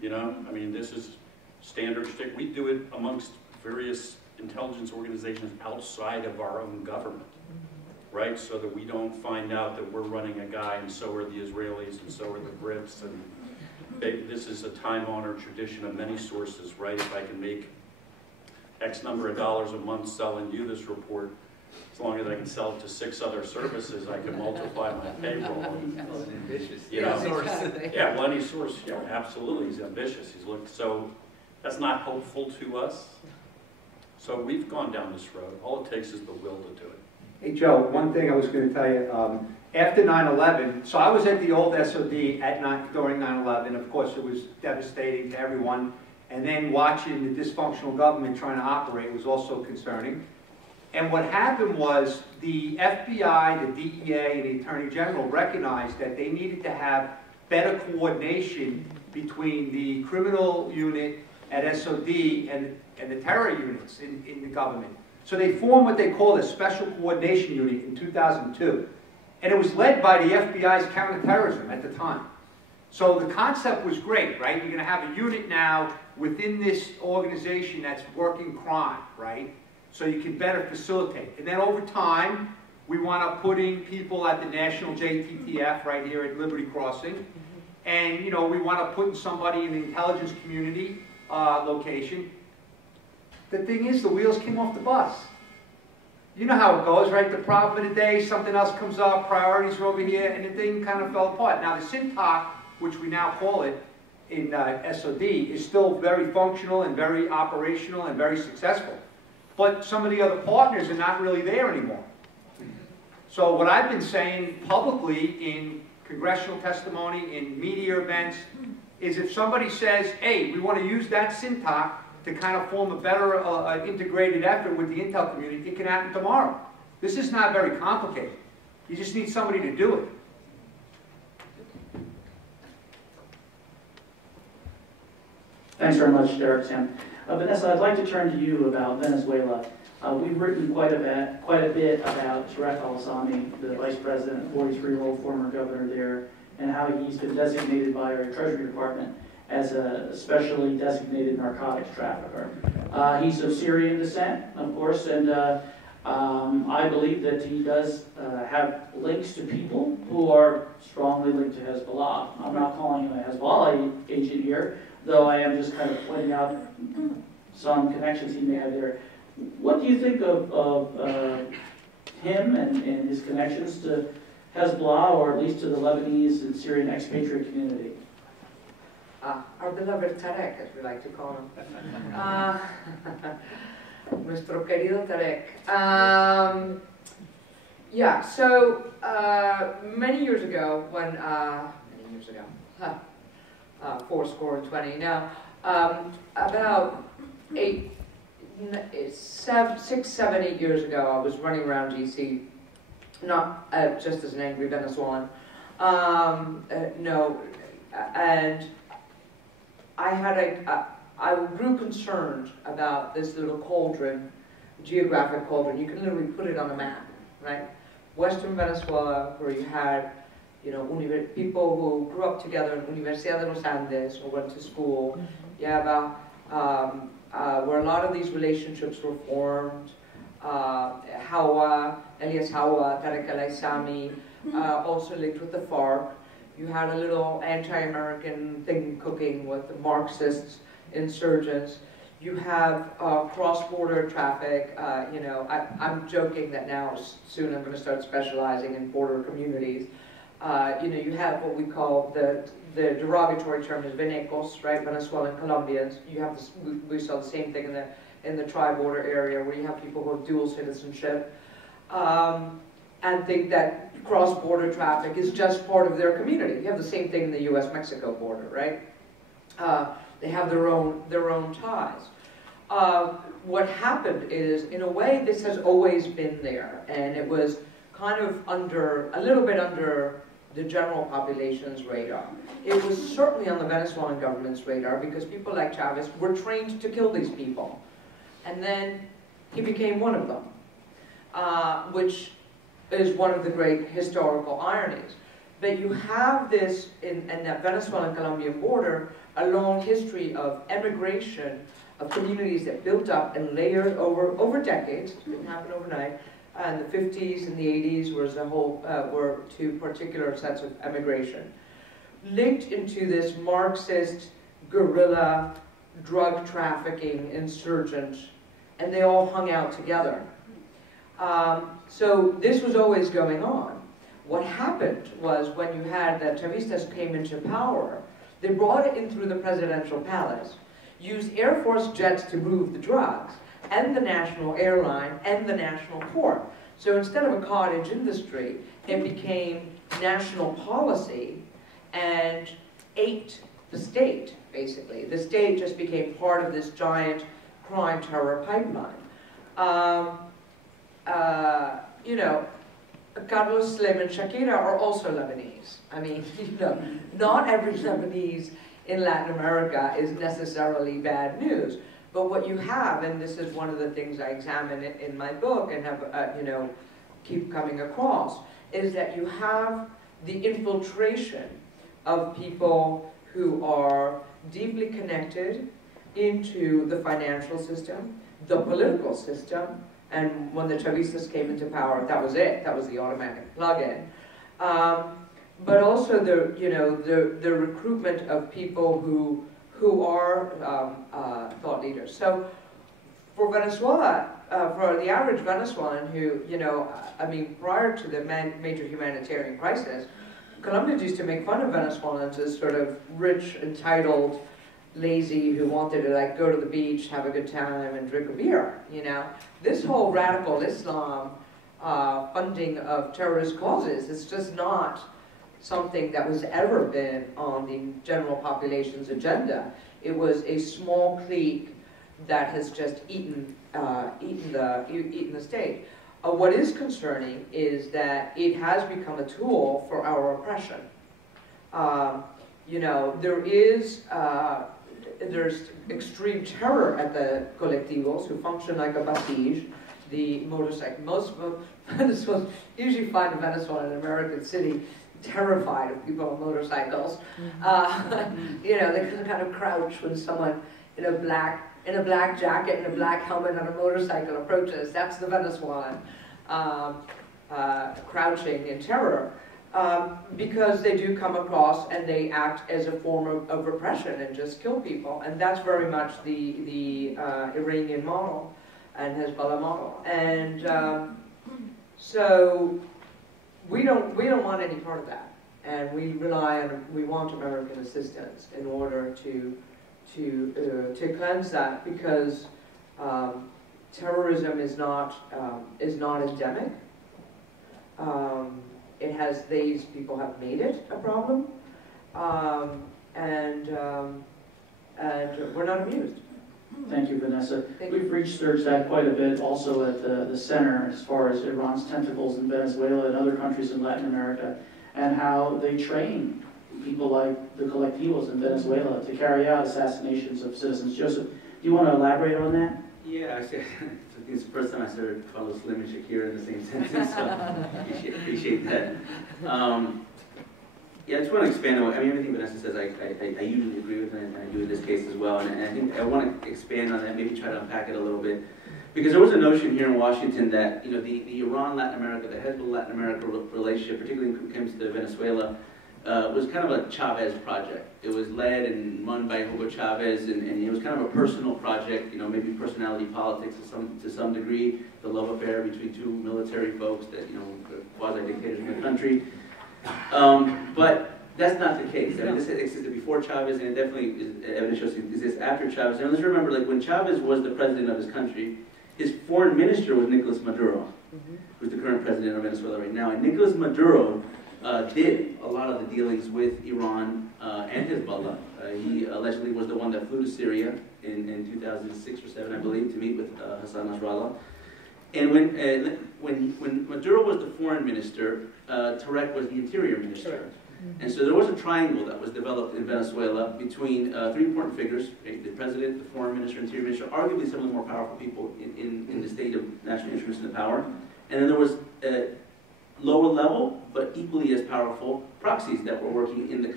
You know, I mean, this is standard shtick. We do it amongst various intelligence organizations outside of our own government, right? So that we don't find out that we're running a guy and so are the Israelis and so are the Brits. And this is a time-honored tradition of many sources, right? If I can make X number of dollars a month selling you this report, as long as I can sell it to 6 other services, I can multiply my payroll. Ambitious. You know, exactly. yeah, well, any source, yeah, absolutely, he's ambitious. He's looked, so that's not hopeful to us. So we've gone down this road. All it takes is the will to do it. Hey, Joe, one thing I was going to tell you, after 9/11, so I was at the old SOD during 9/11. Of course, it was devastating to everyone. And then watching the dysfunctional government trying to operate was also concerning. And what happened was the FBI, the DEA, and the Attorney General recognized that they needed to have better coordination between the criminal unit at SOD and the terror units in the government. So they formed what they called a Special Coordination Unit in 2002. And it was led by the FBI's counterterrorism at the time. So the concept was great, right? You're going to have a unit now within this organization that's working crime, right? So you can better facilitate. And then over time, we wound up putting people at the National JTTF right here at Liberty Crossing. And, you know, we wound up putting somebody in the intelligence community location. The thing is, the wheels came off the bus. You know how it goes, right? The problem of the day, something else comes up, priorities are over here, and the thing kind of fell apart. Now, the SINTOC, which we now call it in SOD, is still very functional and very operational and very successful. But some of the other partners are not really there anymore. So what I've been saying publicly in congressional testimony, in media events, is if somebody says, hey, we want to use that SINTOC to kind of form a better integrated effort with the intel community, it can happen tomorrow. This is not very complicated. You just need somebody to do it. Thanks very much, Derek, Sam. Vanessa, I'd like to turn to you about Venezuela. We've written quite a bit about Tarek al-Assami, the vice president, 43-year-old former governor there, and how he's been designated by our Treasury Department as a specially designated narcotics trafficker. He's of Syrian descent, of course, and I believe that he does have links to people who are strongly linked to Hezbollah. I'm not calling him a Hezbollah agent here, though I am just kind of pointing out some connections he may have there. What do you think of him and his connections to Hezbollah, or at least to the Lebanese and Syrian expatriate community? Our beloved Tarek, as we like to call him. Nuestro querido Tarek. Yeah, so many years ago, when, fourscore and 20 now, about 6, 7, 8 years ago, I was running around DC, not just as an angry Venezuelan, no, and I grew concerned about this little cauldron, geographic cauldron. You can literally put it on a map, right? Western Venezuela, where you had, you know, people who grew up together in Universidad de los Andes or went to school. You have where a lot of these relationships were formed. Hawa, Elias Hawa, Tariq al-Aissami, also linked with the FARC. You had a little anti-American thing cooking with the Marxists, insurgents. You have cross-border traffic. You know, I'm joking that now soon I'm going to start specializing in border communities. You know, you have what we call the derogatory term is Venecos, right? Venezuelan Colombians. You have this, we saw the same thing in the tri-border area where you have people who have dual citizenship and think that cross-border traffic is just part of their community. You have the same thing in the U.S.-Mexico border, right? They have their own ties. What happened is, in a way, this has always been there, and it was kind of a little bit under the general population's radar. It was certainly on the Venezuelan government's radar because people like Chavez were trained to kill these people. And then he became one of them, which is one of the great historical ironies. But you have this, in that Venezuelan-Colombian border, a long history of emigration of communities that built up and layered over decades. It didn't happen overnight. And the 50s and the 80s was a whole, were two particular sets of emigration. Linked into this Marxist, guerrilla, drug trafficking, insurgent, and they all hung out together. So this was always going on. What happened was when you had the Chavistas came into power, they brought it in through the presidential palace, used Air Force jets to move the drugs, and the national airline, and the national port. So instead of a cottage industry, it became national policy and ate the state, basically. The state just became part of this giant crime terror pipeline. You know, Carlos Slim and Shakira are also Lebanese. I mean, you know, not every Lebanese in Latin America is necessarily bad news. But what you have, and this is one of the things I examine in my book and have, you know, keep coming across, is that you have the infiltration of people who are deeply connected into the financial system, the political system, and when the Chavistas came into power, that was it. That was the automatic plug-in. But also the, you know, the recruitment of people who are thought leaders. So for Venezuela, for the average Venezuelan who, you know, I mean, prior to the major humanitarian crisis, Colombians used to make fun of Venezuelans as sort of rich, entitled, lazy, who wanted to like go to the beach, have a good time, and drink a beer, you know. This whole radical Islam funding of terrorist causes is just not something that was ever been on the general population's agenda. It was a small clique that has just eaten the state. What is concerning is that it has become a tool for our oppression. You know, there's extreme terror at the colectivos who function like a basij, the motorcycle. Most Venezuelans usually find a Venezuelan in an American city terrified of people on motorcycles. You know, they kind of crouch when someone in a black jacket and a black helmet on a motorcycle approaches. That's the Venezuelan crouching in terror. Because they do come across and they act as a form of repression and just kill people, and that's very much the Iranian model and Hezbollah model. And so we don't want any part of that, and we want American assistance in order to cleanse that, because terrorism is not endemic. These people have made it a problem, and we're not amused. Thank you, Vanessa. We've researched that quite a bit also at the center as far as Iran's tentacles in Venezuela and other countries in Latin America, and how they train people like the colectivos in Venezuela to carry out assassinations of citizens. Joseph, do you want to elaborate on that? Yeah, actually, I think it's the first time I started Carlos Slim and Shakira in the same sentence, so appreciate that. Yeah, I just want to expand on, I mean, everything Vanessa says, I usually agree with, and I do in this case as well, and I think I want to expand on that, maybe try to unpack it a little bit. Because there was a notion here in Washington that, you know, the Iran-Latin America, the Hezbollah-Latin America relationship, particularly when it comes to Venezuela, was kind of a Chavez project. It was led and run by Hugo Chavez, and it was kind of a personal project, you know, maybe personality politics to some degree, the love affair between two military folks that, you know, quasi-dictators in the country. But that's not the case. I mean, this existed before Chavez, and it definitely evidence shows it exists after Chavez. And let's remember, like, when Chavez was the president of his country, his foreign minister was Nicolas Maduro, who's the current president of Venezuela right now. And Nicolas Maduro did a lot of the dealings with Iran and Hezbollah. He allegedly was the one that flew to Syria in 2006 or 7, I believe, to meet with Hassan Nasrallah. And when Maduro was the foreign minister, Tarek was the interior minister. And so there was a triangle that was developed in Venezuela between three important figures, right? The president, the foreign minister, interior minister, arguably some of the more powerful people in the state of national interest and power. And then there was lower level, but equally as powerful proxies that were working in the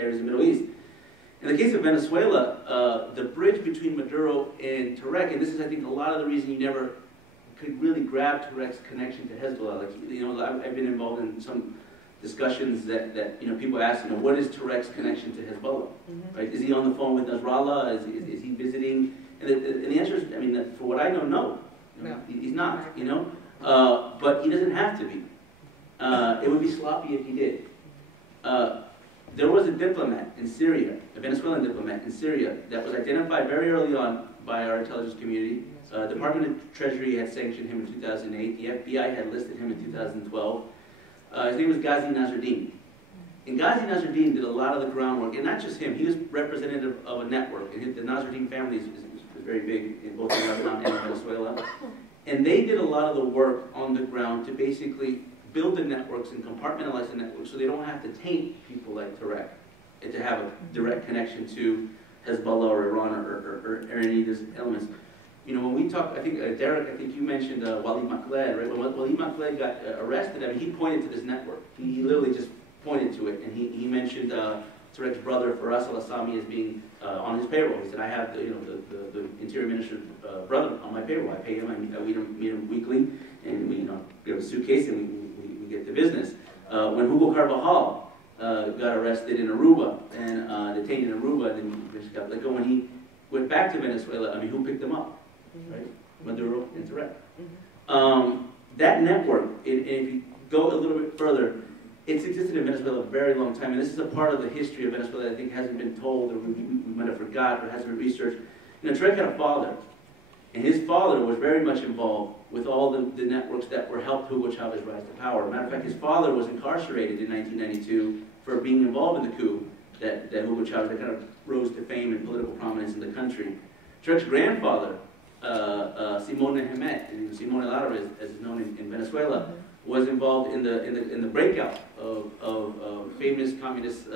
areas of the Middle East. In the case of Venezuela, the bridge between Maduro and Tarek, and this is, I think, a lot of the reason you never could really grab Tarek's connection to Hezbollah. Like, you know, I've been involved in some discussions that you know, people ask, you know, what is Tarek's connection to Hezbollah? Right? Is he on the phone with Nasrallah? Is he visiting? And the answer is, I mean, for what I know, no. You know, he's not. You know, but he doesn't have to be. It would be sloppy if he did. There was a diplomat in Syria, a Venezuelan diplomat in Syria, that was identified very early on by our intelligence community. The Department of Treasury had sanctioned him in 2008. The FBI had listed him in 2012. His name was Ghazi Nasruddin. And Ghazi Nasruddin did a lot of the groundwork, and not just him. He was representative of a network, and the Nasruddin family is very big in both Lebanon and Venezuela. And they did a lot of the work on the ground to basically build the networks and compartmentalize the networks so they don't have to taint people like Tarek and to have a direct connection to Hezbollah or Iran or any of these elements. You know, when we talk, I think, Derek, I think you mentioned Walid Makhled, right? When Walid Makhled got arrested, I mean, he pointed to this network. He literally just pointed to it, and he mentioned Tarek's brother, Faraz al-Assami, as being on his payroll. He said, I have the Interior Minister's brother on my payroll. I pay him, I meet him weekly, and we have a suitcase, and we get the business. When Hugo Carvajal got arrested in Aruba, and detained in Aruba, and then he just got let go, when he went back to Venezuela, I mean, who picked him up? Right? Maduro and Tarek. That network, and if you go a little bit further, it's existed in Venezuela a very long time, and this is a part of the history of Venezuela that I think hasn't been told, or we might have forgotten, or hasn't been researched. You know, Tarek had a father, and his father was very much involved with all the networks that were helped Hugo Chavez rise to power. Matter of fact, his father was incarcerated in 1992 for being involved in the coup that Hugo Chavez, that kind of rose to fame and political prominence in the country. Tarek's grandfather, Simón Mehmet, Simón El Árabe, as is known in Venezuela, was involved in the breakout of famous communist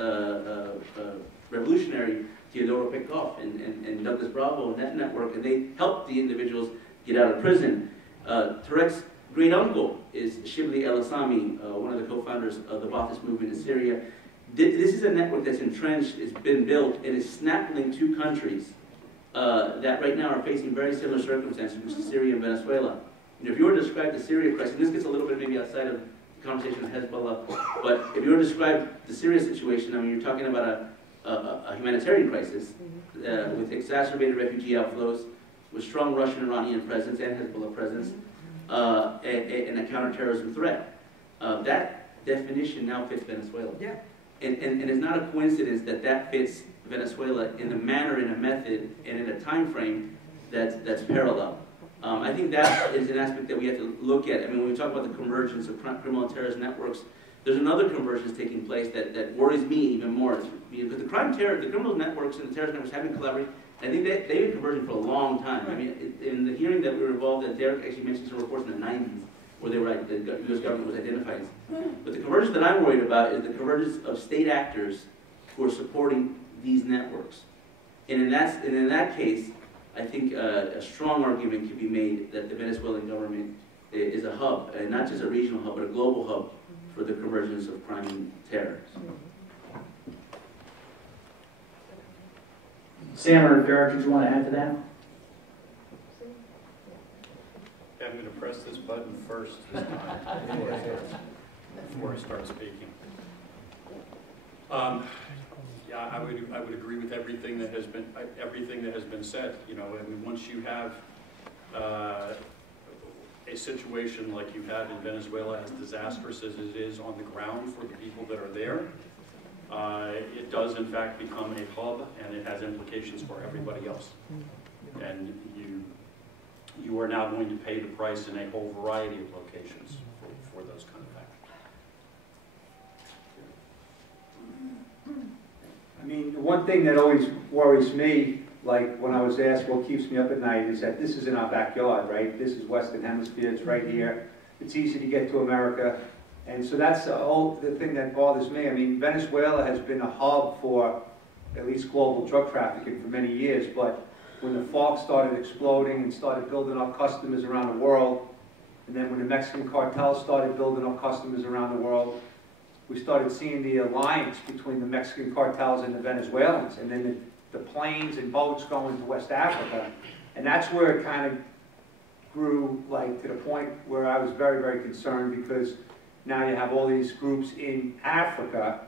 revolutionary Teodoro Pekov and Douglas Bravo and that network, and they helped the individuals get out of prison. Tarek's great uncle is Shibli El-Assami, one of the co-founders of the Ba'athist movement in Syria. This is a network that's entrenched, it's been built, and it's snapping two countries that right now are facing very similar circumstances, which is Syria and Venezuela. You know, if you were to describe the Syria crisis, and this gets a little bit maybe outside of the conversation of Hezbollah, but if you were to describe the Syria situation, I mean, you're talking about a humanitarian crisis with exacerbated refugee outflows, with strong Russian-Iranian presence and Hezbollah presence, and a counterterrorism threat. That definition now fits Venezuela. Yeah. And it's not a coincidence that fits Venezuela in a manner, in a method, and in a time frame that's parallel. I think that is an aspect that we have to look at. I mean, when we talk about the convergence of criminal and terrorist networks, there's another convergence taking place that worries me even more. Because the criminal networks and the terrorist networks have been collaborating. I think they've been converging for a long time. I mean, in the hearing that we were involved in, Derek actually mentioned some reports in the 90s where the U.S. government was identifying. But the convergence that I'm worried about is the convergence of state actors who are supporting these networks. And in that case, I think a strong argument can be made that the Venezuelan government is a hub, and not just a regional hub, but a global hub for the convergence of crime and terror. Sam or Derek, did you want to add to that? I'm going to press this button first this time before I start speaking. Yeah, I would agree with everything that has been said. You know, I mean, once you have a situation like you have in Venezuela, as disastrous as it is on the ground for the people that are there, it does in fact become a hub, and it has implications for everybody else. And you are now going to pay the price in a whole variety of locations for those kind of things. I mean, the one thing that always worries me, like when I was asked what keeps me up at night, is that this is in our backyard, right? This is Western Hemisphere, it's right here. It's easy to get to America. And so that's the thing that bothers me. I mean, Venezuela has been a hub for at least global drug trafficking for many years, but when the FARC started exploding and started building up customers around the world, and then when the Mexican cartels started building up customers around the world, we started seeing the alliance between the Mexican cartels and the Venezuelans, and then the planes and boats going to West Africa. And that's where it kind of grew, like, to the point where I was very, very concerned, because now you have all these groups in Africa,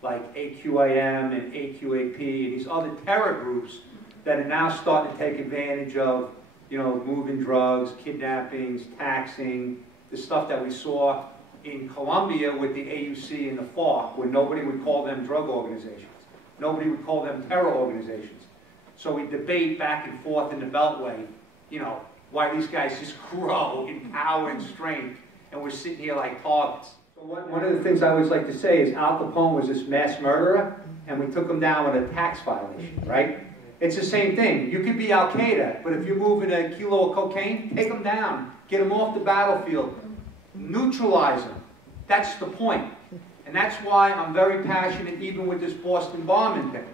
like AQAM and AQAP and these other terror groups that are now starting to take advantage of, you know, moving drugs, kidnappings, taxing, the stuff that we saw in Colombia with the AUC and the FARC, where nobody would call them drug organizations. Nobody would call them terror organizations. So we debate back and forth in the Beltway, you know, why these guys just grow in power and strength, and we're sitting here like targets. So one of the things I always like to say is Al Capone was this mass murderer, and we took him down with a tax violation, right? It's the same thing. You could be Al-Qaeda, but if you're moving a kilo of cocaine, take them down. Get them off the battlefield. Neutralize them. That's the point. And that's why I'm very passionate even with this Boston bombing thing.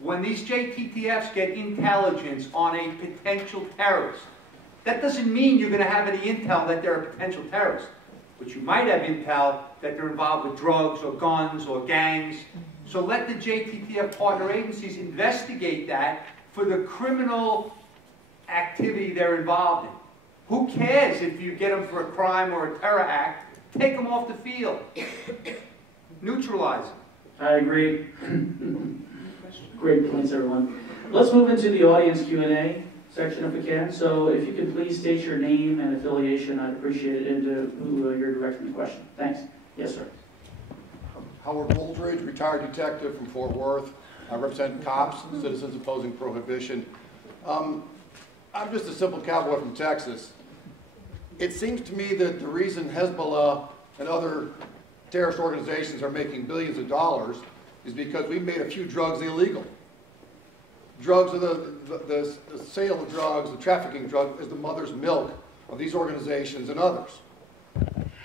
When these JTTFs get intelligence on a potential terrorist, that doesn't mean you're going to have any intel that they're a potential terrorist. But you might have intel that they're involved with drugs or guns or gangs. So let the JTTF partner agencies investigate that for the criminal activity they're involved in. Who cares if you get them for a crime or a terror act? Take them off the field. Neutralize them. I agree. Great points, everyone. Let's move into the audience Q&A section if we can. So if you could please state your name and affiliation, I'd appreciate it, and to who you're directing the question. Thanks. Yes, sir. Howard Wooldridge, retired detective from Fort Worth. I represent cops, citizens opposing prohibition. I'm just a simple cowboy from Texas. It seems to me that the reason Hezbollah and other terrorist organizations are making billions of dollars is because we've made a few drugs illegal. Drugs are the sale of drugs, the trafficking drug is the mother's milk of these organizations and others.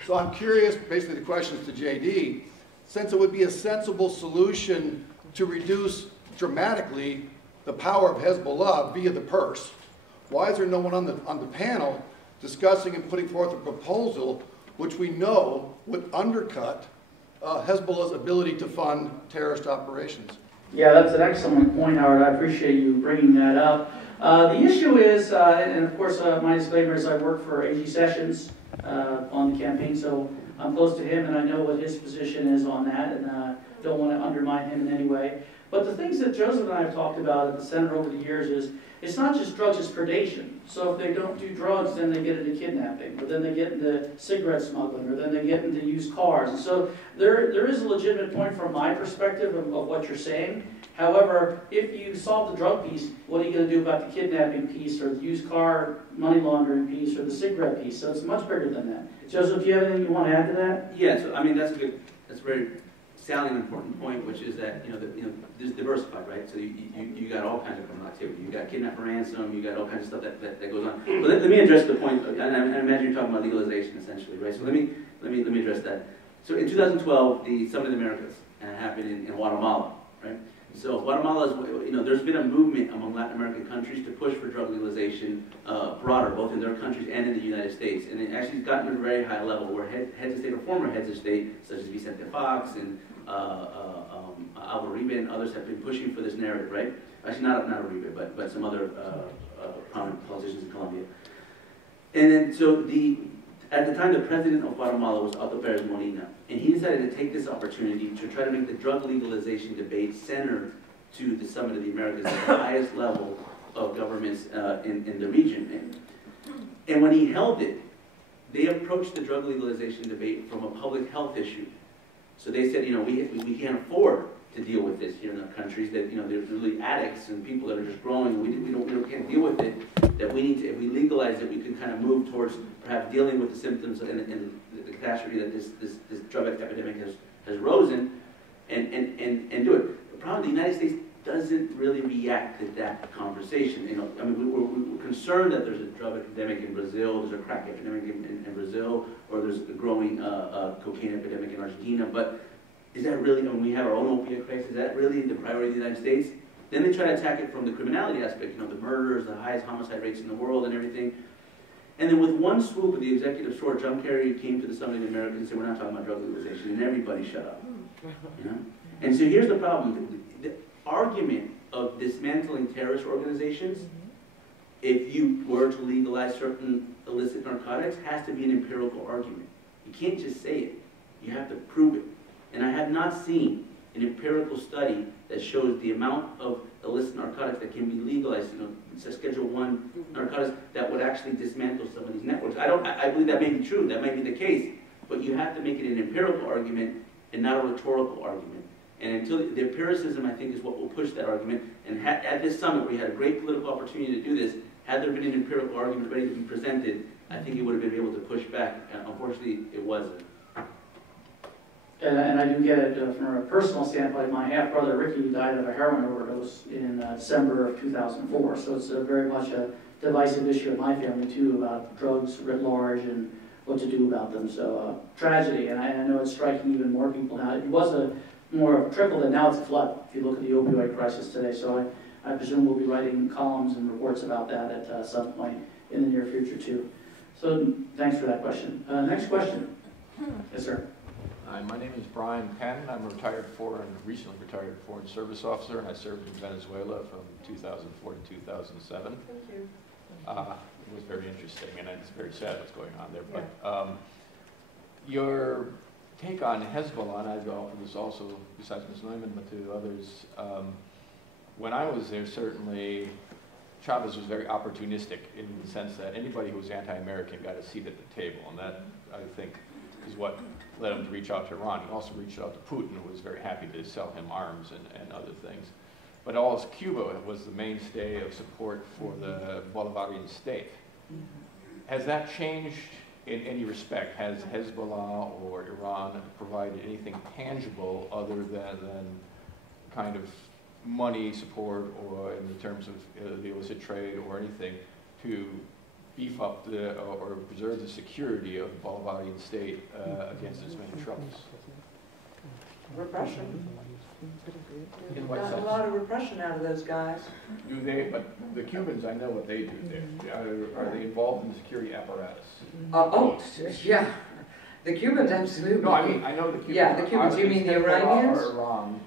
So I'm curious, basically the question is to JD, since it would be a sensible solution to reduce dramatically the power of Hezbollah via the purse, why is there no one on the panel discussing and putting forth a proposal which we know would undercut Hezbollah's ability to fund terrorist operations? Yeah, that's an excellent point, Howard. I appreciate you bringing that up. The issue is, and of course my disclaimer is I work for A.G. Sessions on the campaign, so I'm close to him and I know what his position is on that, and don't want to undermine him in any way. But the things that Joseph and I have talked about at the center over the years is, it's not just drugs, it's predation. So if they don't do drugs, then they get into kidnapping, or then they get into cigarette smuggling, or then they get into used cars. And so there is a legitimate point from my perspective of what you're saying. However, if you solve the drug piece, what are you going to do about the kidnapping piece, or the used car money laundering piece, or the cigarette piece? So it's much bigger than that. Joseph, do you have anything you want to add to that? Yeah, so I mean that's a very salient and important point, which is that this is diversified, right? So you got all kinds of criminal activity. You got kidnap and ransom. You got all kinds of stuff that goes on. But let me address the point. And I imagine you're talking about legalization, essentially, right? So let me address that. So in 2012, the Summit of the Americas happened in Guatemala, right? So Guatemala is, there's been a movement among Latin American countries to push for drug legalization broader, both in their countries and in the United States. And it actually has gotten to a very high level where heads of state or former heads of state, such as Vicente Fox and Alvaro Uribe and others have been pushing for this narrative, right? Actually, not Uribe, but some other prominent politicians in Colombia. And then, so at the time, the president of Guatemala was Otto Perez Molina, and he decided to take this opportunity to try to make the drug legalization debate center to the Summit of the Americas at the highest level of governments in the region. And when he held it, they approached the drug legalization debate from a public health issue. So they said, you know, we can't afford to deal with this here in our countries, that, you know, there's really addicts and people that are just growing, and we can't deal with it, that we need to, if we legalize it, we can kind of move towards perhaps dealing with the symptoms and the catastrophe that this drug epidemic has risen, and do it. The problem, the United States doesn't really react to that conversation. You know, I mean, we're concerned that there's a drug epidemic in Brazil, there's a crack epidemic in Brazil, or there's a growing cocaine epidemic in Argentina, but is that really, when we have our own opioid crisis, is that really the priority of the United States? Then they try to attack it from the criminality aspect, you know, the murders, the highest homicide rates in the world and everything. And then with one swoop of the executive order, John Kerry came to the Summit of the Americas and said, we're not talking about drug legalization, and everybody shut up. You know? And so here's the problem. The argument of dismantling terrorist organizations, if you were to legalize certain illicit narcotics, has to be an empirical argument. You can't just say it. You have to prove it. And I have not seen an empirical study that shows the amount of illicit narcotics that can be legalized, you know, Schedule I narcotics, that would actually dismantle some of these networks. I believe that may be true, that may be the case, but you have to make it an empirical argument and not a rhetorical argument. And until the empiricism, I think, is what will push that argument. And at this summit, we had a great political opportunity to do this. Had there been an empirical argument ready to be presented, I think it would have been able to push back. Unfortunately, it wasn't. And I do get it from a personal standpoint. My half-brother Ricky died of a heroin overdose in December of 2004. So it's very much a divisive issue in my family too, about drugs writ large and what to do about them. So tragedy, and I know it's striking even more people now. It was a more of a trickle, and now it's a flood, if you look at the opioid crisis today. So I presume we'll be writing columns and reports about that at some point in the near future too. So thanks for that question. Next question. Yes, sir. Hi, my name is Brian Penn. I'm a recently retired foreign service officer, and I served in Venezuela from 2004 to 2007. Thank you. It was very interesting, and it's very sad what's going on there. But your take on Hezbollah, and I've offered this also, besides Ms. Neumann, but to others, when I was there, certainly Chavez was very opportunistic in the sense that anybody who was anti-American got a seat at the table, and that, I think, is what led him to reach out to Iran. He also reached out to Putin, who was very happy to sell him arms and other things. But also Cuba was the mainstay of support for the Bolivarian state. Has that changed in any respect? Has Hezbollah or Iran provided anything tangible other than kind of money support, or in terms of the illicit trade or anything, to beef up or preserve the security of the Bolivarian state against its many troubles? Repression. In what Got sense? a lot of repression out of those guys. Do they? But the Cubans, I know what they do there. Are they involved in the security apparatus? Yeah. The Cubans, absolutely. No, I mean, I know the Cubans. Yeah, the Cubans. You mean the Iranians? Or Iran?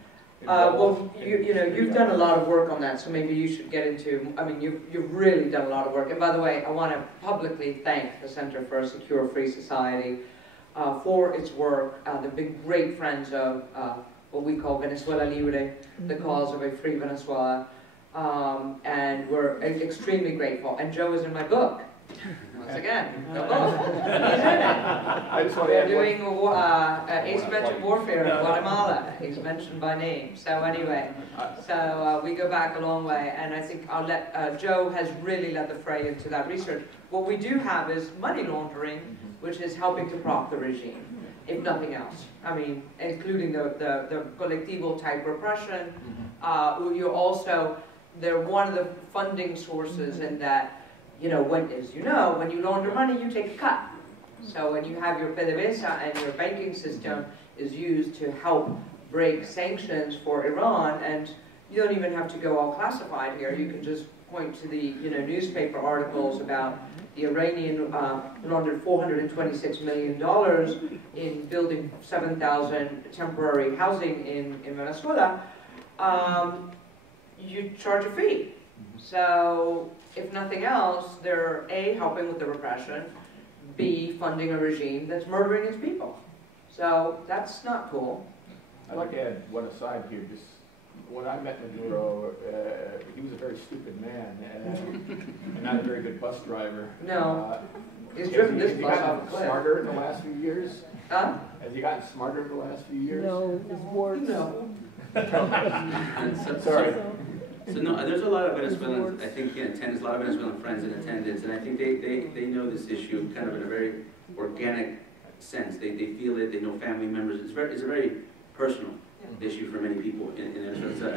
Well, you've done a lot of work on that, so maybe you should get into, I mean, you've really done a lot of work. And by the way, I want to publicly thank the Center for a Secure Free Society for its work. They've been great friends of what we call Venezuela Libre, the cause of a free Venezuela, and we're extremely grateful. And Joe is in my book. Once again, the book. He's in it. We're doing asymmetric warfare in Guatemala. He's mentioned by name. So anyway, we go back a long way, and I think I'll let Joe has really led the fray into that research. What we do have is money laundering, which is helping to prop the regime, if nothing else. I mean, including the colectivo type repression. They're one of the funding sources in that. You know, when you launder money, you take a cut. So when you have your PDVSA and your banking system is used to help break sanctions for Iran, and you don't even have to go all classified here. You can just point to the newspaper articles about the Iranian laundered $426 million in building 7,000 temporary housing in Venezuela. You charge a fee. So, if nothing else, they're A, helping with the repression, B, funding a regime that's murdering its people. So, that's not cool. I'd like to add one aside here. Just when I met Maduro, he was a very stupid man and not a very good bus driver. No. He's driven this bus off a cliff. Smarter in the last few years? Huh? Has he gotten smarter in the last few years? No, it's worse. No. Sorry. So no, there's a lot of Venezuelans, I think, in attendance, a lot of Venezuelan friends in attendance, and I think they know this issue kind of in a very organic sense. They feel it, they know family members. It's a very personal issue for many people in Venezuela. So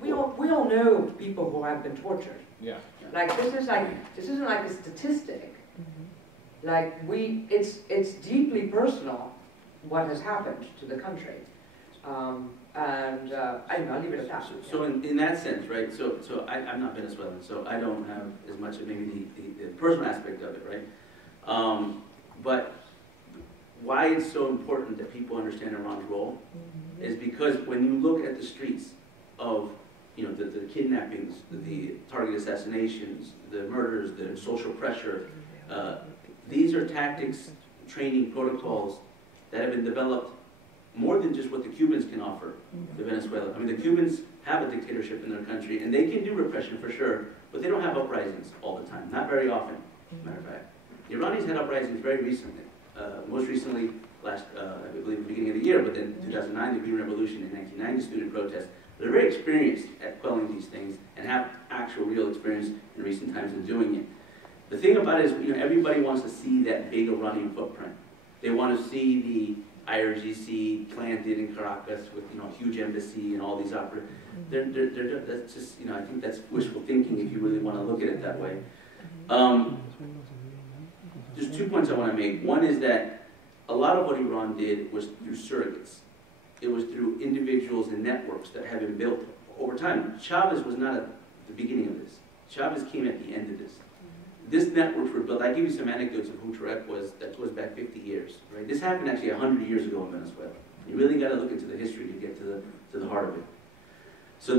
We all know people who have been tortured. Yeah. Like this isn't like a statistic. Like it's deeply personal what has happened to the country. I'll leave it at that. So in that sense, right, so I'm not Venezuelan, so I don't have as much of maybe the personal aspect of it, right? But why it's so important that people understand Iran's role is because when you look at the streets of, you know, the kidnappings, the target assassinations, the murders, the social pressure, these are tactics, training protocols that have been developed more than just what the Cubans can offer to Venezuela. I mean, the Cubans have a dictatorship in their country, and they can do repression for sure, but they don't have uprisings all the time, not very often, matter of fact. The Iranians had uprisings very recently. Most recently, I believe, beginning of the year, but then 2009, the Green Revolution, in 1990, student protests. They're very experienced at quelling these things and have actual real experience in recent times in doing it. The thing about it is, you know, everybody wants to see that big Iranian footprint. They want to see the IRGC planted in Caracas with, you know, a huge embassy and all these opera. That's just, you know, I think that's wishful thinking if you really want to look at it that way. There's 2 points I want to make. One is that a lot of what Iran did was through surrogates. It was through individuals and networks that have been built over time. Chavez was not at the beginning of this. Chavez came at the end of this. This networks were built. I give you some anecdotes of who Tarek was. That goes back 50 years. Right? This happened actually 100 years ago in Venezuela. You really got to look into the history to get to the heart of it. So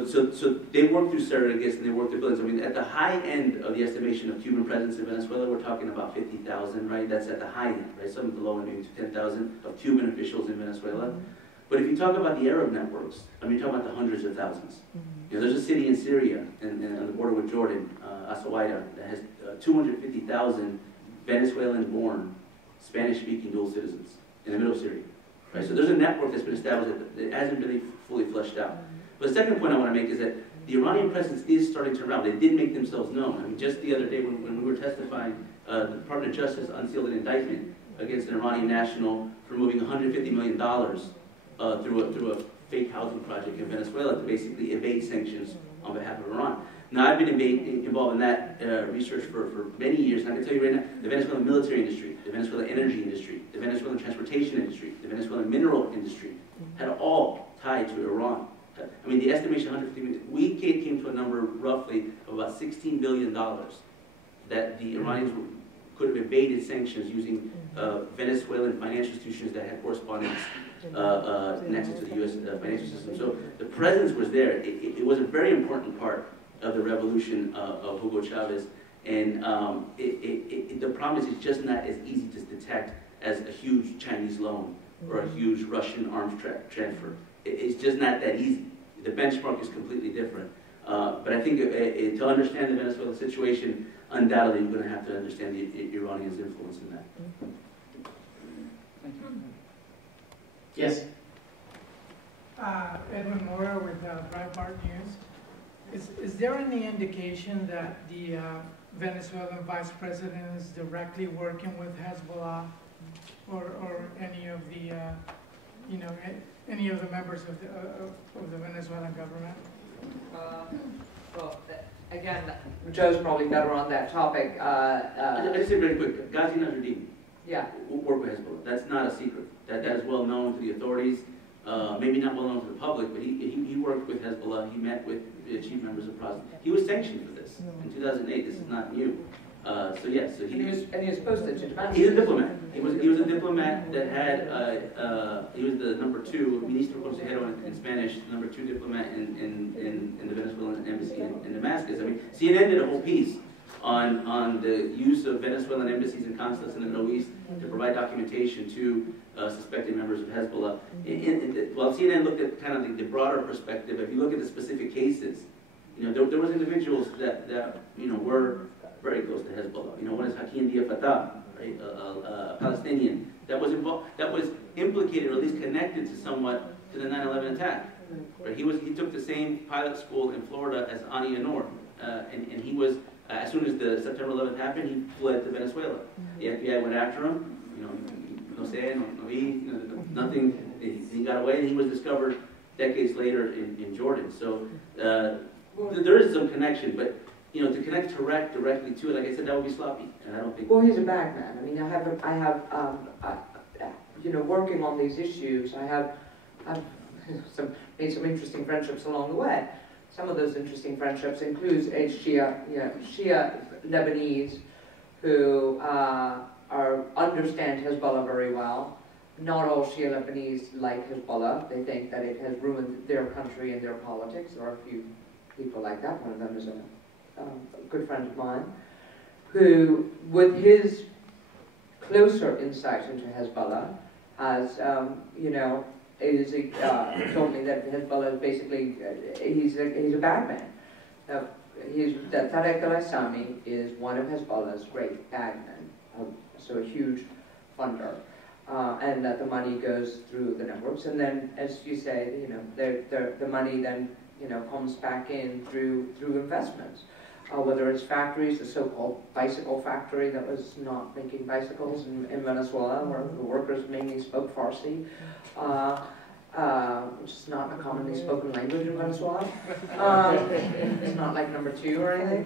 they worked through surrogates and they worked through buildings. I mean, at the high end of the estimation of Cuban presence in Venezuela, we're talking about 50,000, right? That's at the high end, right? Some of the low end, maybe 10,000 of Cuban officials in Venezuela. But if you talk about the Arab networks, I mean, you're talking about the hundreds of thousands. You know, there's a city in Syria, and on the border with Jordan, Asawaida, that has 250,000 Venezuelan-born, Spanish-speaking dual citizens in the middle of Syria. Right? So there's a network that's been established that hasn't really fully fleshed out. But the second point I want to make is that the Iranian presence is starting to unravel. They did make themselves known. I mean, just the other day when we were testifying, the Department of Justice unsealed an indictment against an Iranian national for moving $150 million through a fake housing project in Venezuela to basically evade sanctions on behalf of Iran. Now, I've been involved in that research for many years, and I can tell you right now, the Venezuelan military industry, the Venezuelan energy industry, the Venezuelan transportation industry, the Venezuelan mineral industry had all tied to Iran. I mean, the estimation, 150 million, we came to a number roughly of about $16 billion that the Iranians could have evaded sanctions using Venezuelan financial institutions that had correspondence nexus to the U.S. Financial system. So the presence was there. It was a very important part of the revolution of Hugo Chavez, and the problem is it's just not as easy to detect as a huge Chinese loan or a huge Russian arms transfer. It's just not that easy. The benchmark is completely different. But I think to understand the Venezuelan situation, undoubtedly you're going to have to understand the Iranians' influence in that. Yes. Edwin Mora with Rayburn News. Is there any indication that the Venezuelan vice president is directly working with Hezbollah or any of the, any of the members of the Venezuelan government? Well, again, Joe's probably better on that topic. I just say very quick, Ghazi Nasruddin worked with Hezbollah. That's not a secret. That is well known to the authorities. Maybe not well known to the public, but he worked with Hezbollah. He met with the chief members of President. He was sanctioned for this in 2008. This is not new. So yes, so And he was posted to Damascus. he's a diplomat. He was a diplomat that had he was the number 2 ministro consejero in Spanish, number 2 diplomat in the Venezuelan embassy in Damascus. I mean, CNN did a whole piece on the use of Venezuelan embassies and consulates in the Middle East to provide documentation to suspected members of Hezbollah. While CNN looked at kind of the broader perspective, if you look at the specific cases, you know, there was individuals that you know were very close to Hezbollah. You know, one is Hakim Dia-Fatah, right, a Palestinian that was involved, that was implicated or at least connected to somewhat to the 9/11 attack. Right? He took the same pilot school in Florida as Ani Anor, and he was as soon as the September 11th happened, he fled to Venezuela. The FBI went after him. You know, no sé, no vi, nothing. He got away, and he was discovered decades later in Jordan. So there is some connection, but you know, to connect directly to it, like I said, that would be sloppy, and I don't think. Well, he's a bagman. I mean, I have, you know, working on these issues, I've made some interesting friendships along the way. Some of those interesting friendships includes Shia Lebanese who understand Hezbollah very well. Not all Shia Lebanese like Hezbollah. They think that it has ruined their country and their politics. There are a few people like that. One of them is a good friend of mine, who, with his closer insight into Hezbollah, has, you know, told me that Hezbollah is basically, he's a bad man. That Tarek al-Assami is one of Hezbollah's great bad men, so a huge funder. And that the money goes through the networks, and then, as you say, you know, the money then, you know, comes back in through investments. Whether it's factories, the so-called bicycle factory that was not making bicycles in Venezuela, where the workers mainly spoke Farsi, which is not a commonly spoken language in Venezuela. It's not like number 2 or anything.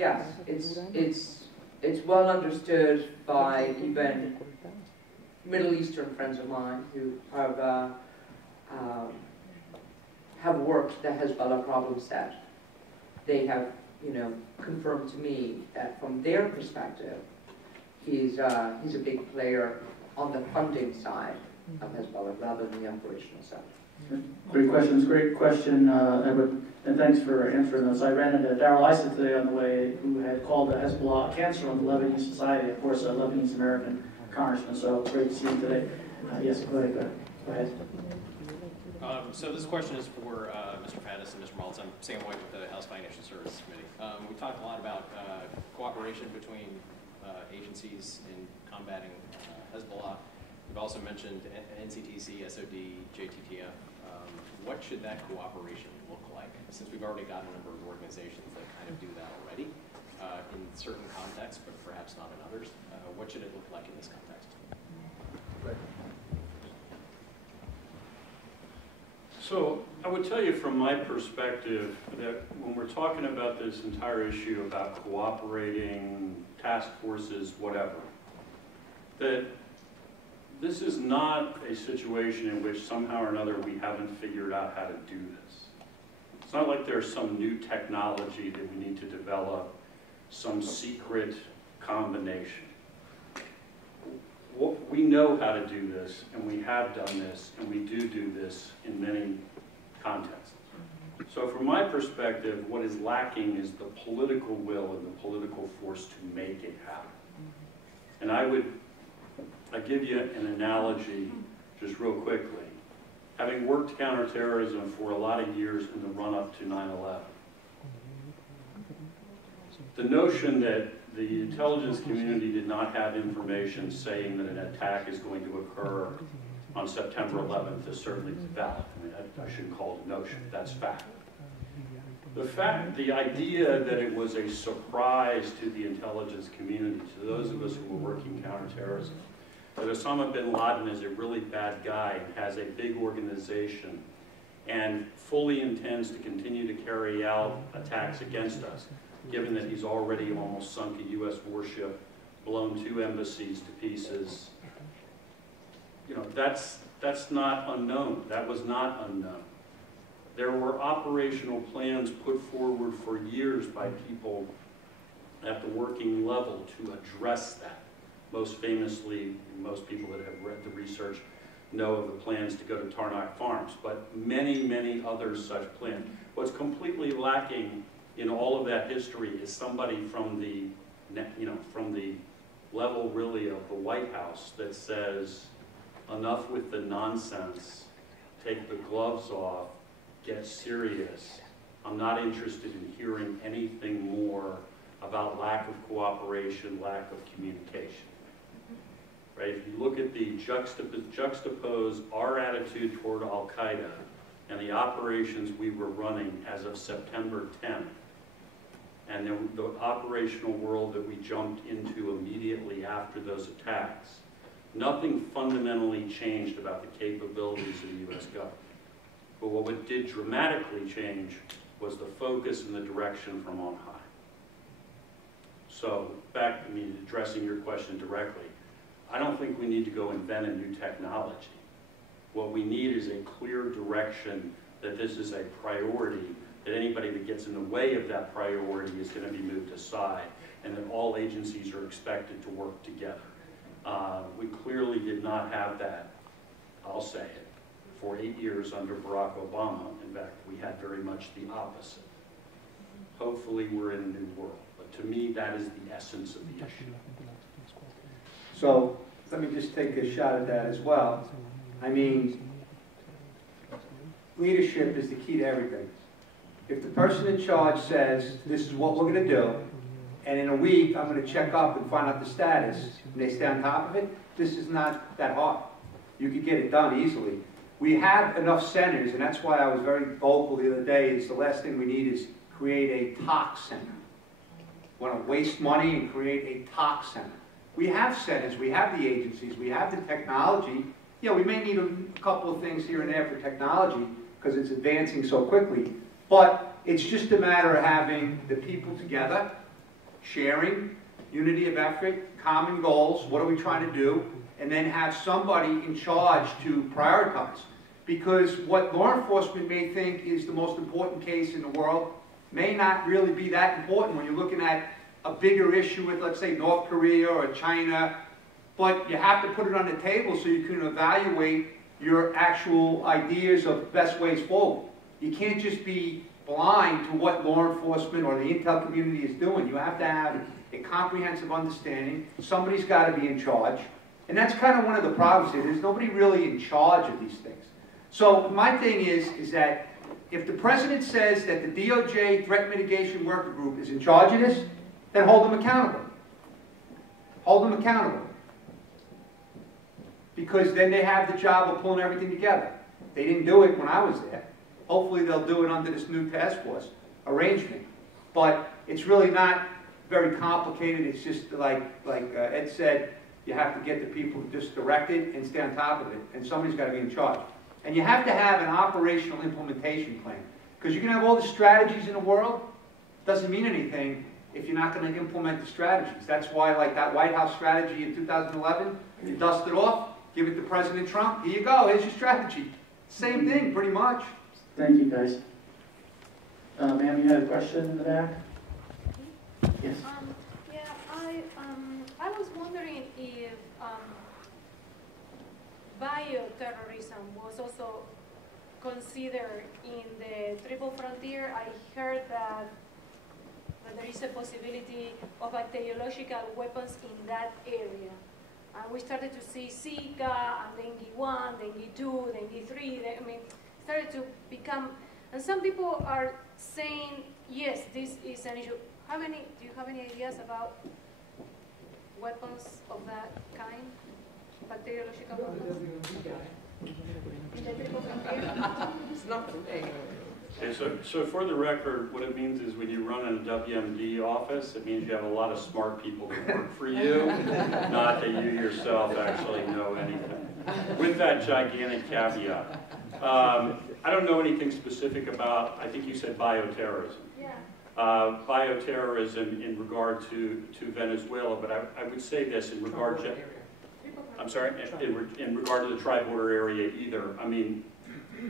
Yes, it's well understood by even Middle Eastern friends of mine who have worked the Hezbollah problem set. They have, you know, confirmed to me that from their perspective, he's a big player on the funding side of Hezbollah rather than the operational side. Great question, Edward, and thanks for answering those. I ran into Darrell Issa today on the way, who had called the Hezbollah a cancer on the Lebanese society, of course, a Lebanese American congressman, so great to see him today. Yes, go ahead. So this question is for Mr. Faddis and Mr. Maltz. I'm Sam White with the House Financial Services Committee. We talked a lot about cooperation between agencies in combating Hezbollah. We've also mentioned NCTC, SOD, JTTF. What should that cooperation look like? Since we've already got a number of organizations that kind of do that already in certain contexts, but perhaps not in others. What should it look like in this context? Right. So I would tell you from my perspective that when we're talking about this entire issue about cooperating, task forces, whatever, that this is not a situation in which somehow or another we haven't figured out how to do this. It's not like there's some new technology that we need to develop, some secret combination. We know how to do this, and we have done this, and we do this in many contexts. So from my perspective, what is lacking is the political will and the political force to make it happen. And I give you an analogy just real quickly. Having worked counterterrorism for a lot of years in the run-up to 9/11, the notion that the intelligence community did not have information saying that an attack is going to occur on September 11th is certainly valid. I mean, I shouldn't call it a notion, that's fact. The idea that it was a surprise to the intelligence community, to those of us who were working counterterrorism, that Osama bin Laden is a really bad guy, has a big organization, and fully intends to continue to carry out attacks against us, given that he's already almost sunk a U.S. warship, blown 2 embassies to pieces. You know, that's not unknown. That was not unknown. There were operational plans put forward for years by people at the working level to address that. Most famously, most people that have read the research know of the plans to go to Tarnock Farms, but many, many other such plans. What's completely lacking in all of that history is somebody from the, from the level really of the White House that says, enough with the nonsense, take the gloves off, get serious. I'm not interested in hearing anything more about lack of cooperation, lack of communication. Right? If you look at the juxtapose our attitude toward Al-Qaeda and the operations we were running as of September 10th, and then the operational world that we jumped into immediately after those attacks, nothing fundamentally changed about the capabilities of the U.S. government. But what did dramatically change was the focus and the direction from on high. So back to me addressing your question directly, I don't think we need to go invent a new technology. What we need is a clear direction that this is a priority, that anybody that gets in the way of that priority is going to be moved aside, and that all agencies are expected to work together. We clearly did not have that, I'll say it, for 8 years under Barack Obama. In fact, we had very much the opposite. Hopefully we're in a new world, but to me that is the essence of the issue. So let me just take a shot at that as well. I mean, leadership is the key to everything. If the person in charge says, this is what we're going to do, and in a week I'm going to check up and find out the status, and they stay on top of it, this is not that hard. You could get it done easily. We have enough centers, and that's why I was very vocal the other day, is the last thing we need is create a TOC center. We want to waste money and create a TOC center. We have centers, we have the agencies, we have the technology. Yeah, we may need a couple of things here and there for technology because it's advancing so quickly, but it's just a matter of having the people together, sharing, unity of effort, common goals, what are we trying to do, and then have somebody in charge to prioritize. Because what law enforcement may think is the most important case in the world may not really be that important when you're looking at a bigger issue with, let's say, North Korea or China, but you have to put it on the table so you can evaluate your actual ideas of best ways forward. You can't just be blind to what law enforcement or the intel community is doing. You have to have a comprehensive understanding. Somebody's got to be in charge. And that's kind of one of the problems here. There's nobody really in charge of these things. So my thing is that if the president says that the DOJ Threat Mitigation Worker Group is in charge of this, then hold them accountable. Hold them accountable. Because then they have the job of pulling everything together. They didn't do it when I was there. Hopefully they'll do it under this new task force arrangement. But it's really not very complicated. It's just like Ed said, you have to get the people to just direct it and stay on top of it. And somebody's got to be in charge. And you have to have an operational implementation plan. Because you can have all the strategies in the world. Doesn't mean anything if you're not going to implement the strategies. That's why, like that White House strategy in 2011, you dust it off, give it to President Trump, here you go, here's your strategy. Same thing, pretty much. Thank you, guys. Ma'am, you had a question in the back? Yes. Yeah, I was wondering if bioterrorism was also considered in the Triple Frontier. I heard that there is a possibility of bacteriological weapons in that area. And we started to see Zika and Dengue 1, Dengue 2, Dengue 3. Started to become, and some people are saying, yes, this is an issue. Do you have any ideas about weapons of that kind? Bacteriological weapons? In the Triple Frontier? It's not for me. Okay, so for the record, what it means is when you run in a WMD office, it means you have a lot of smart people that work for you, not that you yourself actually know anything. With that gigantic caveat, I don't know anything specific about, I think you said bioterrorism. Yeah. Bioterrorism in regard to Venezuela, but I would say this in regard to, I'm sorry, in regard to the tri-border area either, I mean,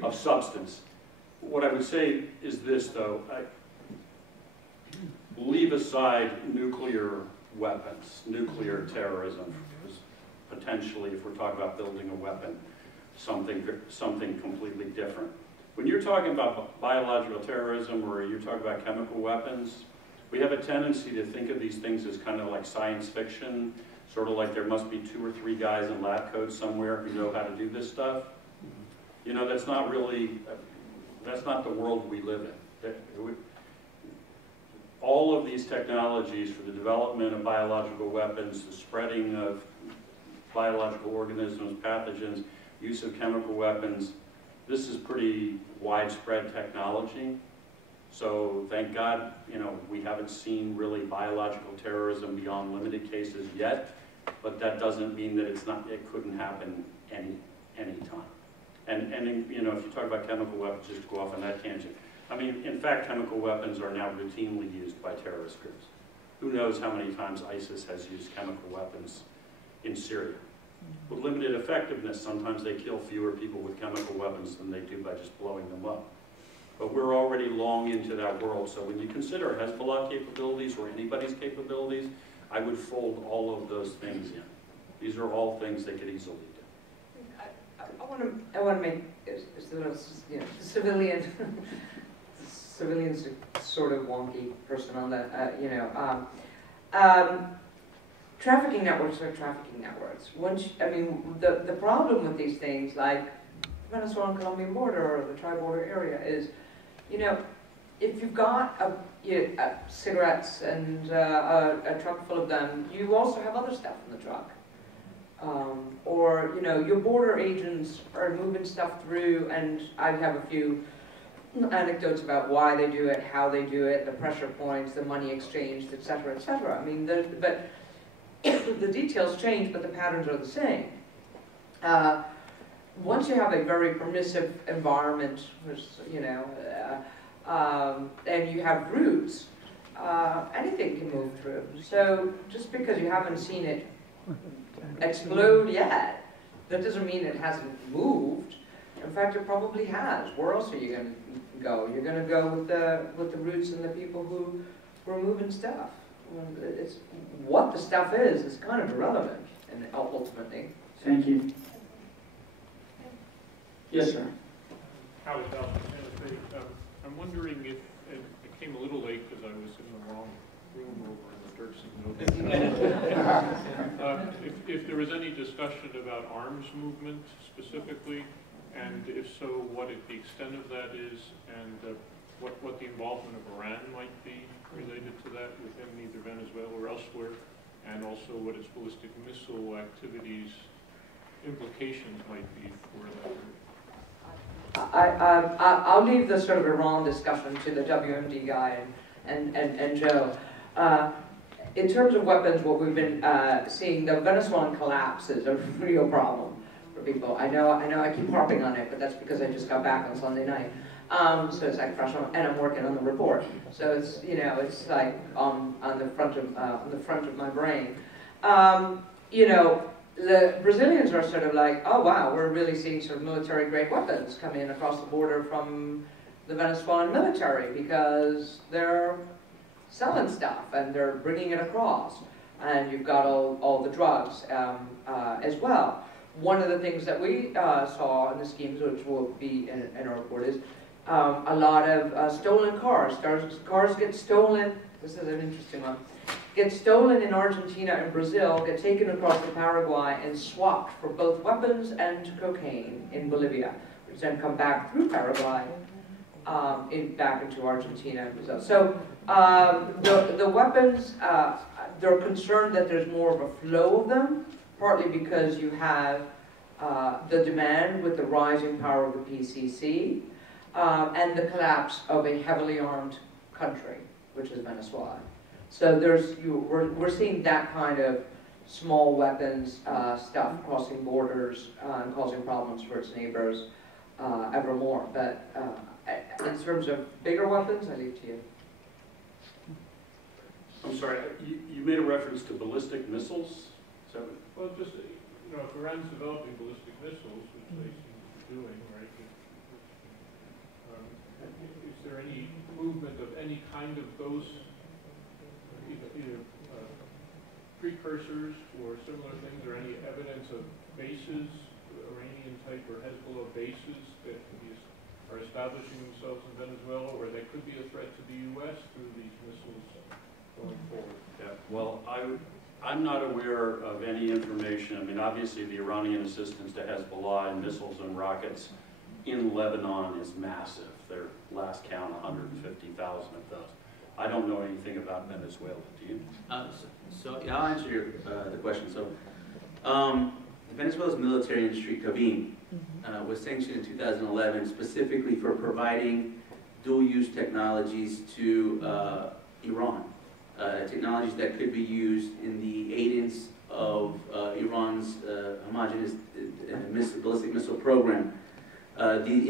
of substance. what I would say is this, though. Leave aside nuclear weapons, nuclear terrorism, potentially, if we're talking about building a weapon, something completely different. When you're talking about biological terrorism or you're talking about chemical weapons, we have a tendency to think of these things as kind of like science fiction, sort of like there must be 2 or 3 guys in lab coats somewhere who know how to do this stuff. You know, that's not really, that's not the world we live in. All of these technologies for the development of biological weapons, the spreading of biological organisms, pathogens, use of chemical weapons, this is pretty widespread technology. So thank God, you know, we haven't seen really biological terrorism beyond limited cases yet, but that doesn't mean that it couldn't happen any time. And you know, if you talk about chemical weapons, just to go off on that tangent, I mean, in fact, chemical weapons are now routinely used by terrorist groups. Who knows how many times ISIS has used chemical weapons in Syria? With limited effectiveness, sometimes they kill fewer people with chemical weapons than they do by just blowing them up. But we're already long into that world, so when you consider Hezbollah capabilities or anybody's capabilities, I would fold all of those things in. These are all things they could easily do. I want to make sort of, you know, civilians sort of wonky person on that, you know. Trafficking networks are trafficking networks. I mean, the problem with these things, like the Venezuelan-Colombian border or the tri-border area, is, you know, if you've got cigarettes and a truck full of them, you also have other stuff in the truck. Or, you know, your border agents are moving stuff through, and I have a few anecdotes about why they do it, how they do it, the pressure points, the money exchanged, et cetera, et cetera. I mean, but the details change, but the patterns are the same. Once you have a very permissive environment, which, you know, and you have routes, anything can move through. So just because you haven't seen it explode yet, that doesn't mean it hasn't moved. In fact, it probably has. Where else are you going to go? You're going to go with the routes and the people who were moving stuff. It's what the stuff is kind of irrelevant, and ultimately. Thank you. Yes, sir. Howard Bell, I'm wondering if, and it came a little late because I was in the wrong room over in the Turks and Caicos. If there was any discussion about arms movement specifically, and if so, what the extent of that is, and what the involvement of Iran might be related to that within either Venezuela or elsewhere, and also what its ballistic missile activities implications might be for that. I'll leave the sort of Iran discussion to the WMD guy and Joe. In terms of weapons, what we've been seeing, the Venezuelan collapse is a real problem for people. I know I keep harping on it, but that's because I just got back on Sunday night. So it's like fresh on, and I'm working on the report. So it's, you know, it's like on the front of my brain. You know, the Brazilians are sort of like, oh wow, we're really seeing sort of military-grade weapons come in across the border from the Venezuelan military because they're selling stuff and they're bringing it across. And you've got all the drugs as well. One of the things that we saw in the schemes, which will be in our report, is a lot of stolen cars. Cars get stolen. This is an interesting one. Get stolen in Argentina and Brazil, get taken across to Paraguay and swapped for both weapons and cocaine in Bolivia, which then come back through Paraguay back into Argentina and Brazil. So the weapons, they're concerned that there's more of a flow of them, partly because you have the demand with the rising power of the PCC and the collapse of a heavily armed country, which is Venezuela. So we're seeing that kind of small weapons stuff crossing borders and causing problems for its neighbors ever more. But in terms of bigger weapons, I leave to you. I'm sorry, you made a reference to ballistic missiles? Is that what? Well, just, you know, if Iran's developing ballistic missiles, which they seem to be doing, right, is there any movement of any kind of those either precursors or similar things, or any evidence of bases, Iranian-type or Hezbollah bases that are establishing themselves in Venezuela, where they could be a threat to the U.S. through these missiles going forward? Yeah, well, I'm not aware of any information. I mean, obviously the Iranian assistance to Hezbollah and missiles and rockets in Lebanon is massive. Their last count, 150,000 of those. I don't know anything about Venezuela. Do you? So yeah, I'll answer the question. So Venezuela's military industry, Cavin, was sanctioned in 2011 specifically for providing dual-use technologies to Iran. Technologies that could be used in the aidance of Iran's homogeneous ballistic missile program. The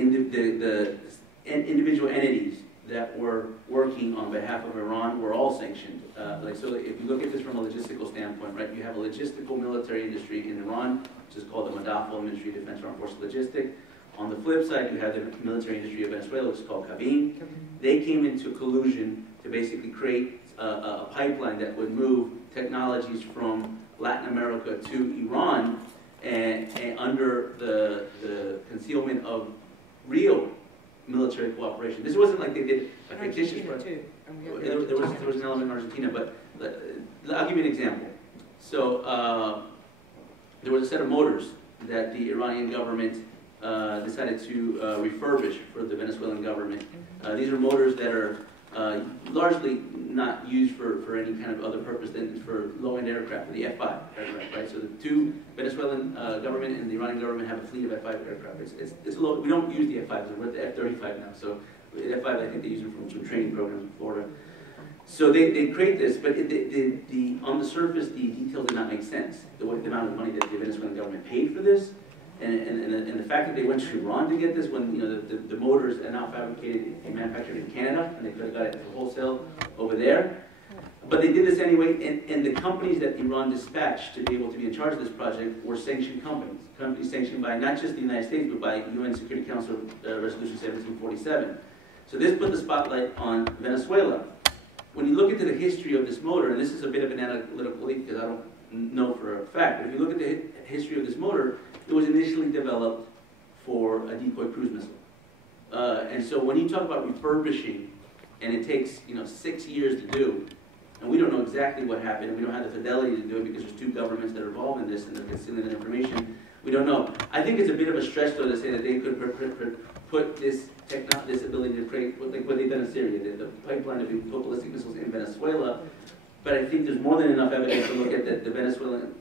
individual entities that were working on behalf of Iran were all sanctioned. So if you look at this from a logistical standpoint, right, you have a logistical military industry in Iran, which is called the Madafal Ministry of Defense Armed Forces Logistic. On the flip side, you have the military industry of Venezuela, which is called Cavin. They came into collusion to basically create a pipeline that would move technologies from Latin America to Iran, and under the concealment of real military cooperation. This wasn't like they did a fictitious project. There was an element in Argentina, but I'll give you an example. So there was a set of motors that the Iranian government decided to refurbish for the Venezuelan government. These are motors that are largely not used for any kind of other purpose than for low-end aircraft, for the F-5 aircraft, right? So the two Venezuelan government and the Iranian government have a fleet of F-5 aircraft. It's low. We don't use the F-5s. We're at the F-35 now. So the F-5, I think they use them from some training programs in Florida. So they create this, but on the surface, the details did not make sense. The amount of money that the Venezuelan government paid for this, and the fact that they went to Iran to get this, when the motors are now fabricated and manufactured in Canada, and they could have got it for wholesale over there. But they did this anyway, and the companies that Iran dispatched to be able to be in charge of this project were sanctioned companies sanctioned by not just the United States, but by UN Security Council Resolution 1747. So this put the spotlight on Venezuela. When you look into the history of this motor, and this is a bit of an analytical leap because I don't know for a fact, but if you look at the history of this motor, it was initially developed for a decoy cruise missile. And so when you talk about refurbishing, and it takes 6 years to do, and we don't know exactly what happened, and we don't have the fidelity to do it because there's two governments that are involved in this and they're concealing that information, we don't know. I think it's a bit of a stretch though to say that they could put this ability to create what they've done in Syria, the pipeline to put ballistic missiles in Venezuela. But I think there's more than enough evidence to look at that the Venezuelan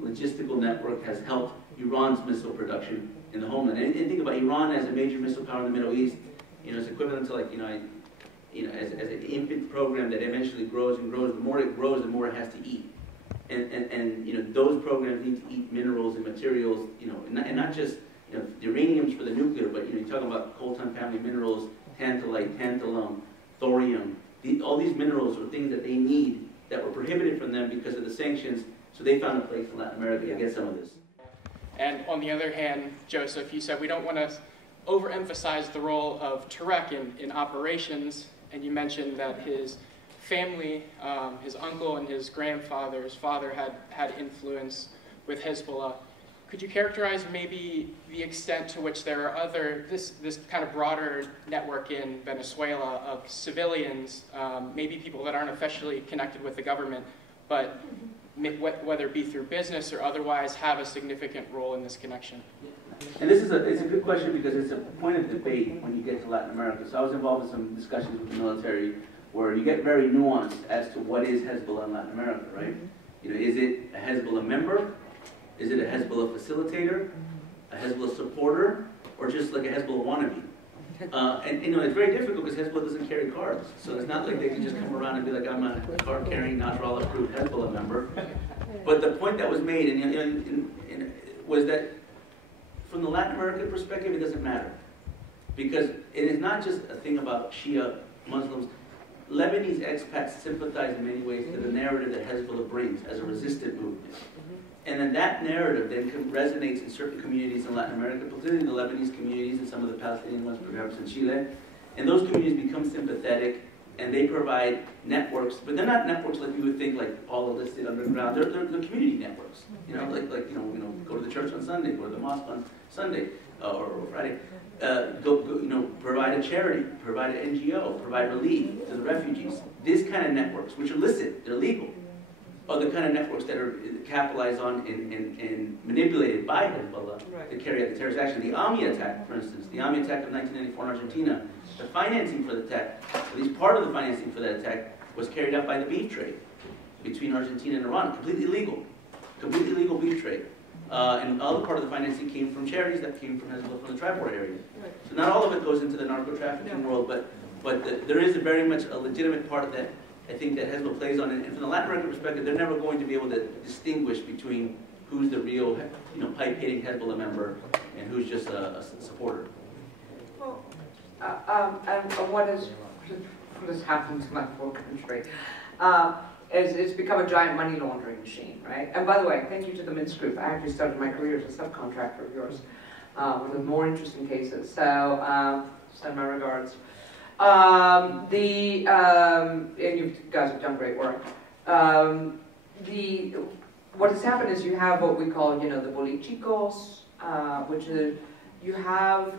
logistical network has helped Iran's missile production in the homeland. And think about Iran as a major missile power in the Middle East. It's equivalent to like as an infant program that eventually grows and grows. The more it grows, the more it has to eat. And those programs need to eat minerals and materials. And not just the uraniums for the nuclear, but you're talking about coltan family minerals, tantalite, tantalum, thorium. All these minerals are things that they need that were prohibited from them because of the sanctions. So they found a place in Latin America to get some of this. And on the other hand, Joseph, you said we don't want to overemphasize the role of Tarek in operations, and you mentioned that his family, his uncle and his grandfather's father had influence with Hezbollah. Could you characterize maybe the extent to which there are this kind of broader network in Venezuela of civilians, maybe people that aren't officially connected with the government, but whether it be through business or otherwise, have a significant role in this connection? And it's a good question because it's a point of debate when you get to Latin America. So I was involved in some discussions with the military where you get very nuanced as to what is Hezbollah in Latin America, right? Is it a Hezbollah member? Is it a Hezbollah facilitator? A Hezbollah supporter? Or just like a Hezbollah wannabe? And it's very difficult because Hezbollah doesn't carry cards. So it's not like they can just come around and be like, I'm a card-carrying, Nasrallah-approved Hezbollah member. But the point that was made was that from the Latin American perspective, it doesn't matter. Because it is not just a thing about Shia Muslims. Lebanese expats sympathize in many ways to the narrative that Hezbollah brings as a resistant movement. And then that narrative then resonates in certain communities in Latin America, particularly the Lebanese communities and some of the Palestinian ones, perhaps in Chile. And those communities become sympathetic, and they provide networks, but they're not networks like you would think, like all illicit underground. They're community networks. You know, like go to the church on Sunday, go to the mosque on Sunday or Friday. Provide a charity, provide an NGO, provide relief to the refugees. These kind of networks, which are illicit, they're legal, are the kind of networks that are capitalized on and manipulated by Hezbollah to carry out the terrorist action. The AMI attack, for instance, the AMI attack of 1994 in Argentina, the financing for the attack, at least part of the financing for that attack, was carried out by the beef trade between Argentina and Iran. Completely legal beef trade. And other part of the financing came from charities that came from Hezbollah, from the tribal area. So not all of it goes into the narco-trafficking world, but there is very much a legitimate part of that, I think, that Hezbollah plays on. And from the Latin American perspective, they're never going to be able to distinguish between who's the real, pipe-hitting Hezbollah member and who's just a supporter. Well, and what has happened to my poor country is it's become a giant money laundering machine, right? And by the way, thank you to the Minsk Group. I actually started my career as a subcontractor of yours, one of the more interesting cases. So send my regards. And you guys have done great work. What has happened is you have what we call, the bolichicos, which is you have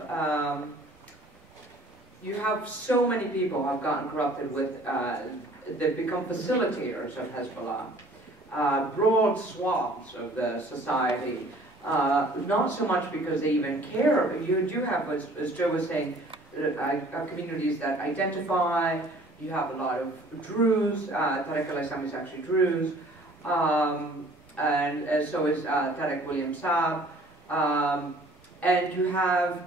so many people have gotten corrupted with, they've become facilitators of Hezbollah, broad swaths of the society, not so much because they even care, but you do have, as Joe was saying, communities that identify, you have a lot of Druze, Tarek al-Islam is actually Druze, and so is Tarek William Saab, and you have,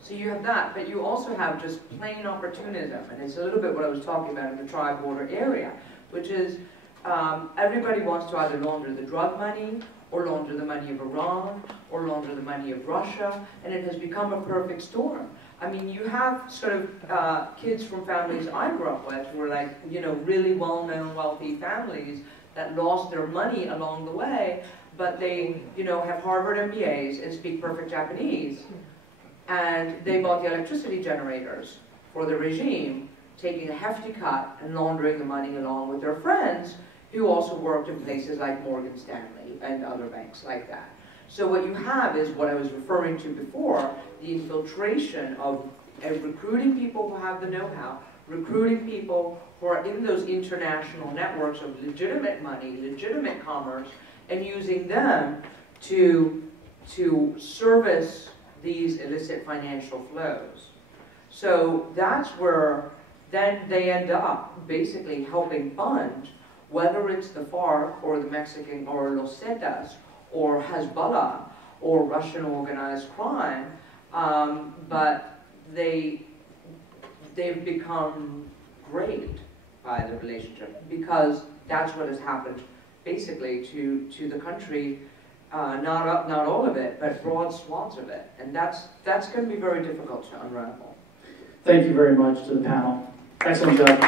so you have that, but you also have just plain opportunism, and it's a little bit what I was talking about in the tri-border area, which is everybody wants to either launder the drug money, or launder the money of Iran, or launder the money of Russia, and it has become a perfect storm. I mean, you have sort of kids from families I grew up with who were like, really well-known, wealthy families that lost their money along the way, but they, have Harvard MBAs and speak perfect Japanese. And they bought the electricity generators for the regime, taking a hefty cut and laundering the money along with their friends who also worked in places like Morgan Stanley and other banks like that. So what you have is what I was referring to before, the infiltration of recruiting people who have the know-how, recruiting people who are in those international networks of legitimate money, legitimate commerce, and using them to service these illicit financial flows. So that's where then they end up basically helping fund, whether it's the FARC or the Mexican or Los Zetas or Hezbollah or Russian organized crime, but they've become great by the relationship because that's what has happened basically to the country. Not all of it, but broad swaths of it. And that's going to be very difficult to unravel. Thank you very much to the panel. Excellent job.